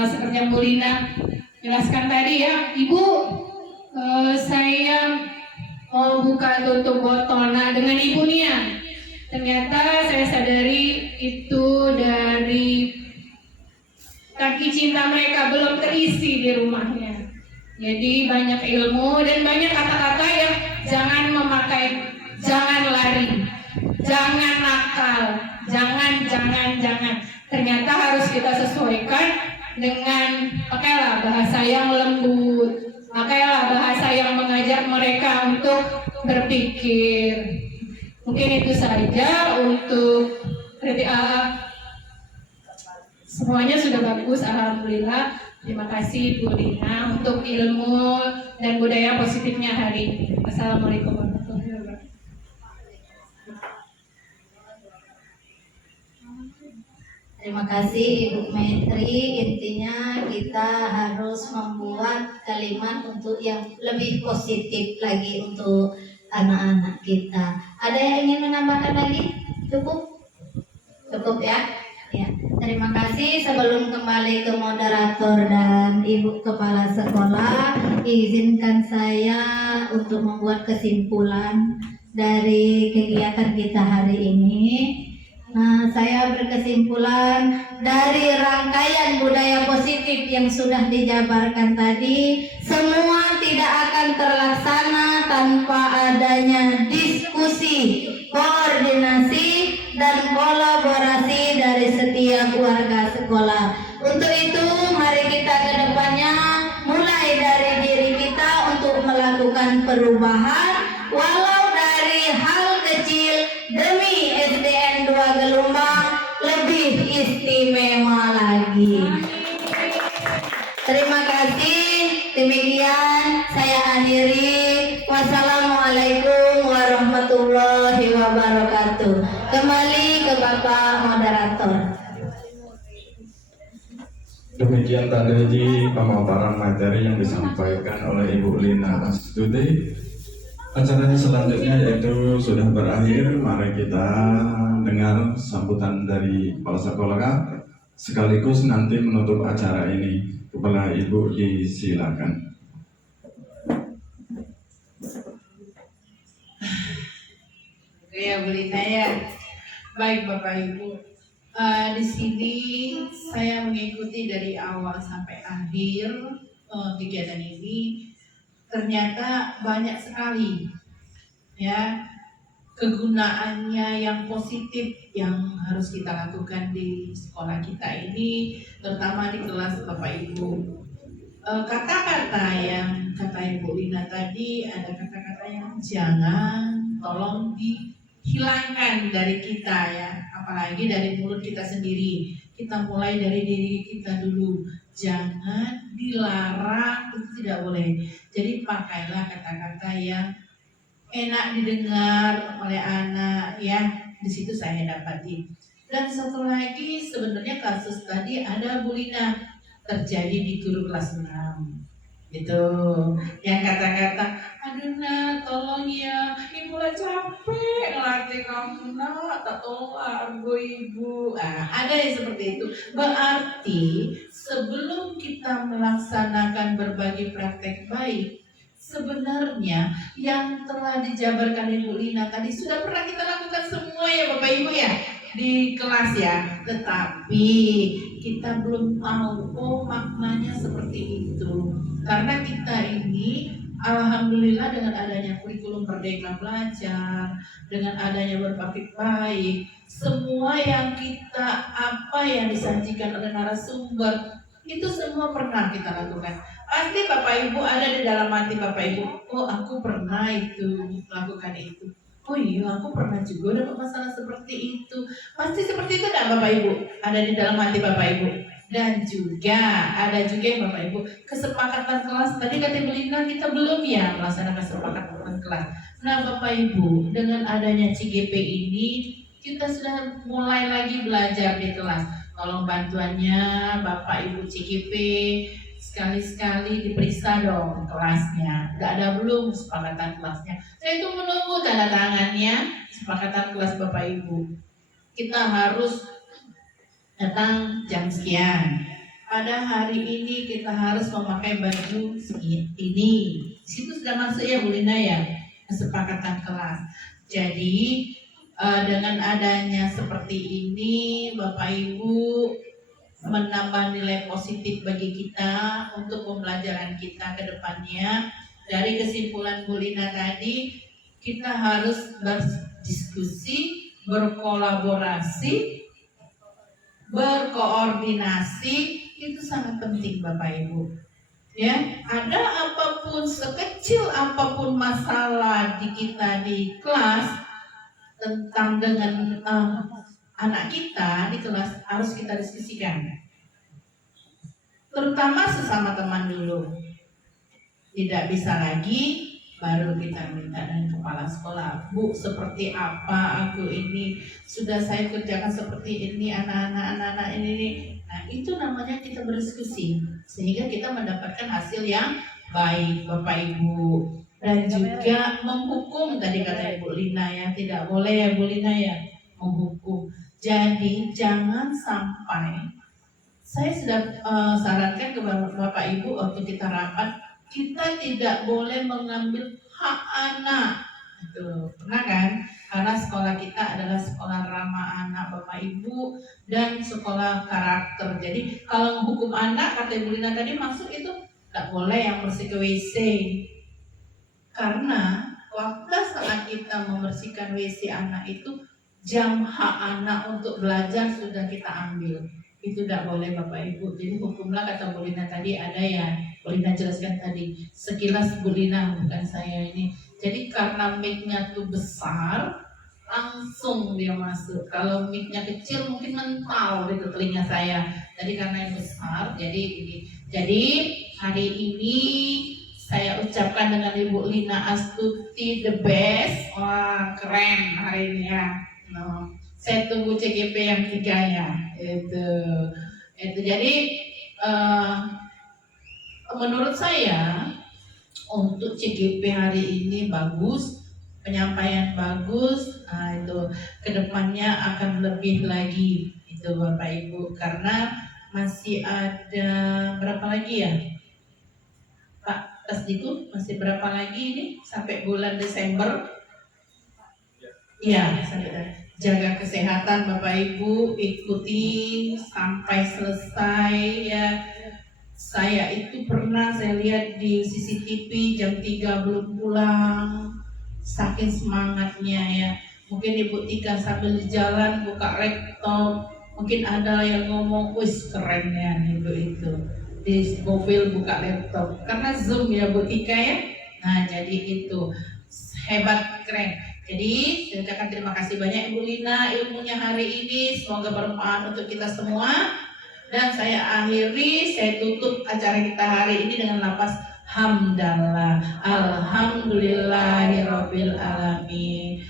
seperti yang Bu Lina jelaskan tadi ya, Ibu, saya mau buka tutup botol. Nah, dengan Ibu Nia, ternyata saya sadari itu dari tangki cinta mereka belum terisi di rumahnya. Jadi banyak ilmu dan banyak kata-kata yang jangan memakai, jangan lari, jangan nakal, jangan. Ternyata harus kita sesuaikan dengan pakailah bahasa yang lembut, pakailah bahasa yang mengajak mereka untuk berpikir. Mungkin itu saja untuk kritik semuanya sudah bagus, alhamdulillah. Terima kasih Bu Lina untuk ilmu dan budaya positifnya hari ini. Assalamualaikum warahmatullahi wabarakatuh. Terima kasih Ibu Maitri. Intinya kita harus membuat kalimat untuk yang lebih positif lagi untuk anak-anak kita. Ada yang ingin menambahkan lagi? Cukup? Cukup ya? Ya. Terima kasih. Sebelum kembali ke moderator dan Ibu Kepala Sekolah, izinkan saya untuk membuat kesimpulan dari kegiatan kita hari ini. Nah, saya berkesimpulan dari rangkaian budaya positif yang sudah dijabarkan tadi, semua tidak akan terlaksana tanpa adanya diskusi, koordinasi, dan kolaborasi dari setiap warga sekolah. Untuk itu, mari kita ke depannya mulai dari diri kita untuk melakukan perubahan, walau dari hal kecil demi SDN 2 Gelombang lebih istimewa lagi. Terima kasih. Demikian saya akhiri. Wassalamualaikum warahmatullahi wabarakatuh. Kembali ke Bapak Moderator. Demikian tadi pemaparan materi yang disampaikan oleh Ibu Lina Astuti. Acaranya selanjutnya yaitu sudah berakhir. Mari kita dengar sambutan dari kepala sekolah sekaligus nanti menutup acara ini. Kepala Ibu disilakan. Ya, Bu Lina ya. Baik Bapak Ibu. Di sini saya mengikuti dari awal sampai akhir kegiatan ini. Ternyata banyak sekali ya kegunaannya yang positif yang harus kita lakukan di sekolah kita ini, terutama di kelas Bapak Ibu. Kata-kata yang kata Ibu Lina tadi, ada kata-kata yang jangan tolong dihilangkan dari kita ya, apalagi dari mulut kita sendiri. Kita mulai dari diri kita dulu, jangan dilarang, itu tidak boleh. Jadi pakailah kata-kata yang enak didengar oleh anak ya. Di situ saya dapati. Dan satu lagi, sebenarnya kasus tadi ada Bu Lina terjadi di guru kelas 6 gitu, yang kata-kata, aduh nak tolong ya, ibu lah capek ngelatih kamu nak, tak tolong argo ibu. Ada yang seperti itu. Berarti sebelum kita melaksanakan berbagai praktek baik, sebenarnya yang telah dijabarkan Ibu Lina tadi sudah pernah kita lakukan semua ya Bapak Ibu ya. di kelas ya, tetapi kita belum tahu maknanya seperti itu. Karena kita ini alhamdulillah dengan adanya kurikulum Merdeka Belajar, dengan adanya Berpraktik Baik, semua yang yang disajikan oleh narasumber itu semua pernah kita lakukan. Pasti Bapak Ibu ada di dalam hati Bapak Ibu, oh aku pernah itu melakukan itu. Oh iya, aku pernah juga dapat masalah seperti itu. Pasti seperti itu kan Bapak Ibu? Ada di dalam hati Bapak Ibu. Dan juga ada juga yang Bapak Ibu kesepakatan kelas. Tadi kata Ibu Lina kita belum ya melaksanakan kesepakatan kelas. Nah Bapak Ibu, dengan adanya CGP ini kita sudah mulai lagi belajar di kelas. Tolong bantuannya Bapak Ibu CGP, sekali-sekali diperiksa dong kelasnya. Nggak ada belum kesepakatan kelasnya. Saya itu menunggu tanda tangannya kesepakatan kelas Bapak Ibu. Kita harus datang jam sekian. Pada hari ini kita harus memakai baju ini. Di situ sudah masuk ya Bu Lina ya, kesepakatan kelas. Jadi dengan adanya seperti ini Bapak Ibu menambah nilai positif bagi kita untuk pembelajaran kita ke depannya. Dari kesimpulan Bu Lina tadi, kita harus berdiskusi, berkolaborasi, berkoordinasi, itu sangat penting Bapak Ibu. Ya, ada apapun sekecil apapun masalah di kita di kelas tentang dengan anak kita di kelas harus kita diskusikan, terutama sesama teman dulu. Tidak bisa lagi baru kita minta dengan kepala sekolah, Bu seperti apa aku ini, sudah saya kerjakan seperti ini anak-anak ini. Nah itu namanya kita berdiskusi sehingga kita mendapatkan hasil yang baik Bapak Ibu. Dan juga menghukum, tadi kata Ibu Lina ya, tidak boleh ya Bu Lina ya, menghukum. Jadi jangan sampai, saya sudah sarankan ke Bapak Ibu waktu kita rapat, kita tidak boleh mengambil hak anak. Itu pernah kan? Karena sekolah kita adalah sekolah ramah anak Bapak Ibu dan sekolah karakter. Jadi kalau menghukum anak, kata Ibu Lina tadi masuk itu tidak boleh yang bersih ke WC. Karena waktu saat kita membersihkan WC anak itu jam hak anak untuk belajar sudah kita ambil. Itu tidak boleh Bapak Ibu. Jadi hukumlah kata Bu Lina tadi ada ya. Bu Lina jelaskan tadi. Sekilas Bu Lina bukan saya ini. Jadi karena mic-nya tuh besar, langsung dia masuk. Kalau mic-nya kecil mungkin mental di telinga saya. Jadi karena yang besar, jadi ini. Jadi hari ini saya ucapkan dengan Ibu Lina Astuti the best. Wah keren hari ini ya. No. Saya tunggu CGP yang 3 ya. Itu jadi menurut saya untuk CGP hari ini bagus, penyampaian bagus. Nah itu kedepannya akan lebih lagi itu Bapak Ibu, karena masih ada berapa lagi ya Pak Tasdiku, masih berapa lagi ini sampai bulan Desember? Iya, jaga kesehatan Bapak Ibu, ikuti sampai selesai ya. Saya itu pernah saya lihat di CCTV jam 3 belum pulang, saking semangatnya ya. Mungkin Ibu Tika sambil di jalan buka laptop, mungkin ada yang ngomong, wis keren ya Ibu itu di mobil buka laptop karena Zoom ya Bu Tika ya. Nah jadi itu hebat, keren. Jadi saya ucapkan terima kasih banyak Ibu Lina ilmunya hari ini, semoga bermanfaat untuk kita semua. Dan saya akhiri, saya tutup acara kita hari ini dengan lafaz hamdalah, alhamdulillahirabbil alamin.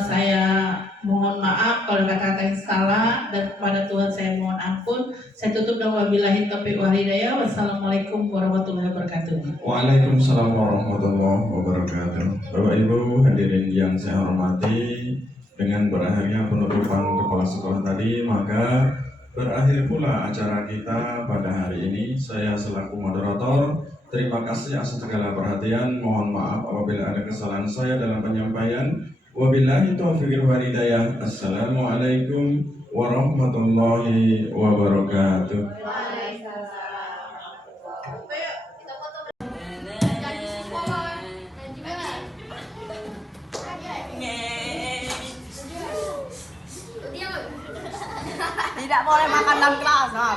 Saya mohon maaf kalau kata-kata yang salah, dan kepada Tuhan saya mohon ampun. Saya tutup dengan wabillahi taufiq wal hidayah. Wassalamualaikum warahmatullahi wabarakatuh. Waalaikumsalam warahmatullahi wabarakatuh. Bapak Ibu hadirin yang saya hormati, dengan berakhirnya penutupan kepala sekolah tadi, maka berakhir pula acara kita pada hari ini. Saya selaku moderator, terima kasih atas segala perhatian. Mohon maaf apabila ada kesalahan saya dalam penyampaian. Wabillahi taufiq wal hidayah. Assalamualaikum warahmatullahi wabarakatuh. Tidak boleh makan dalam kelas. Nah,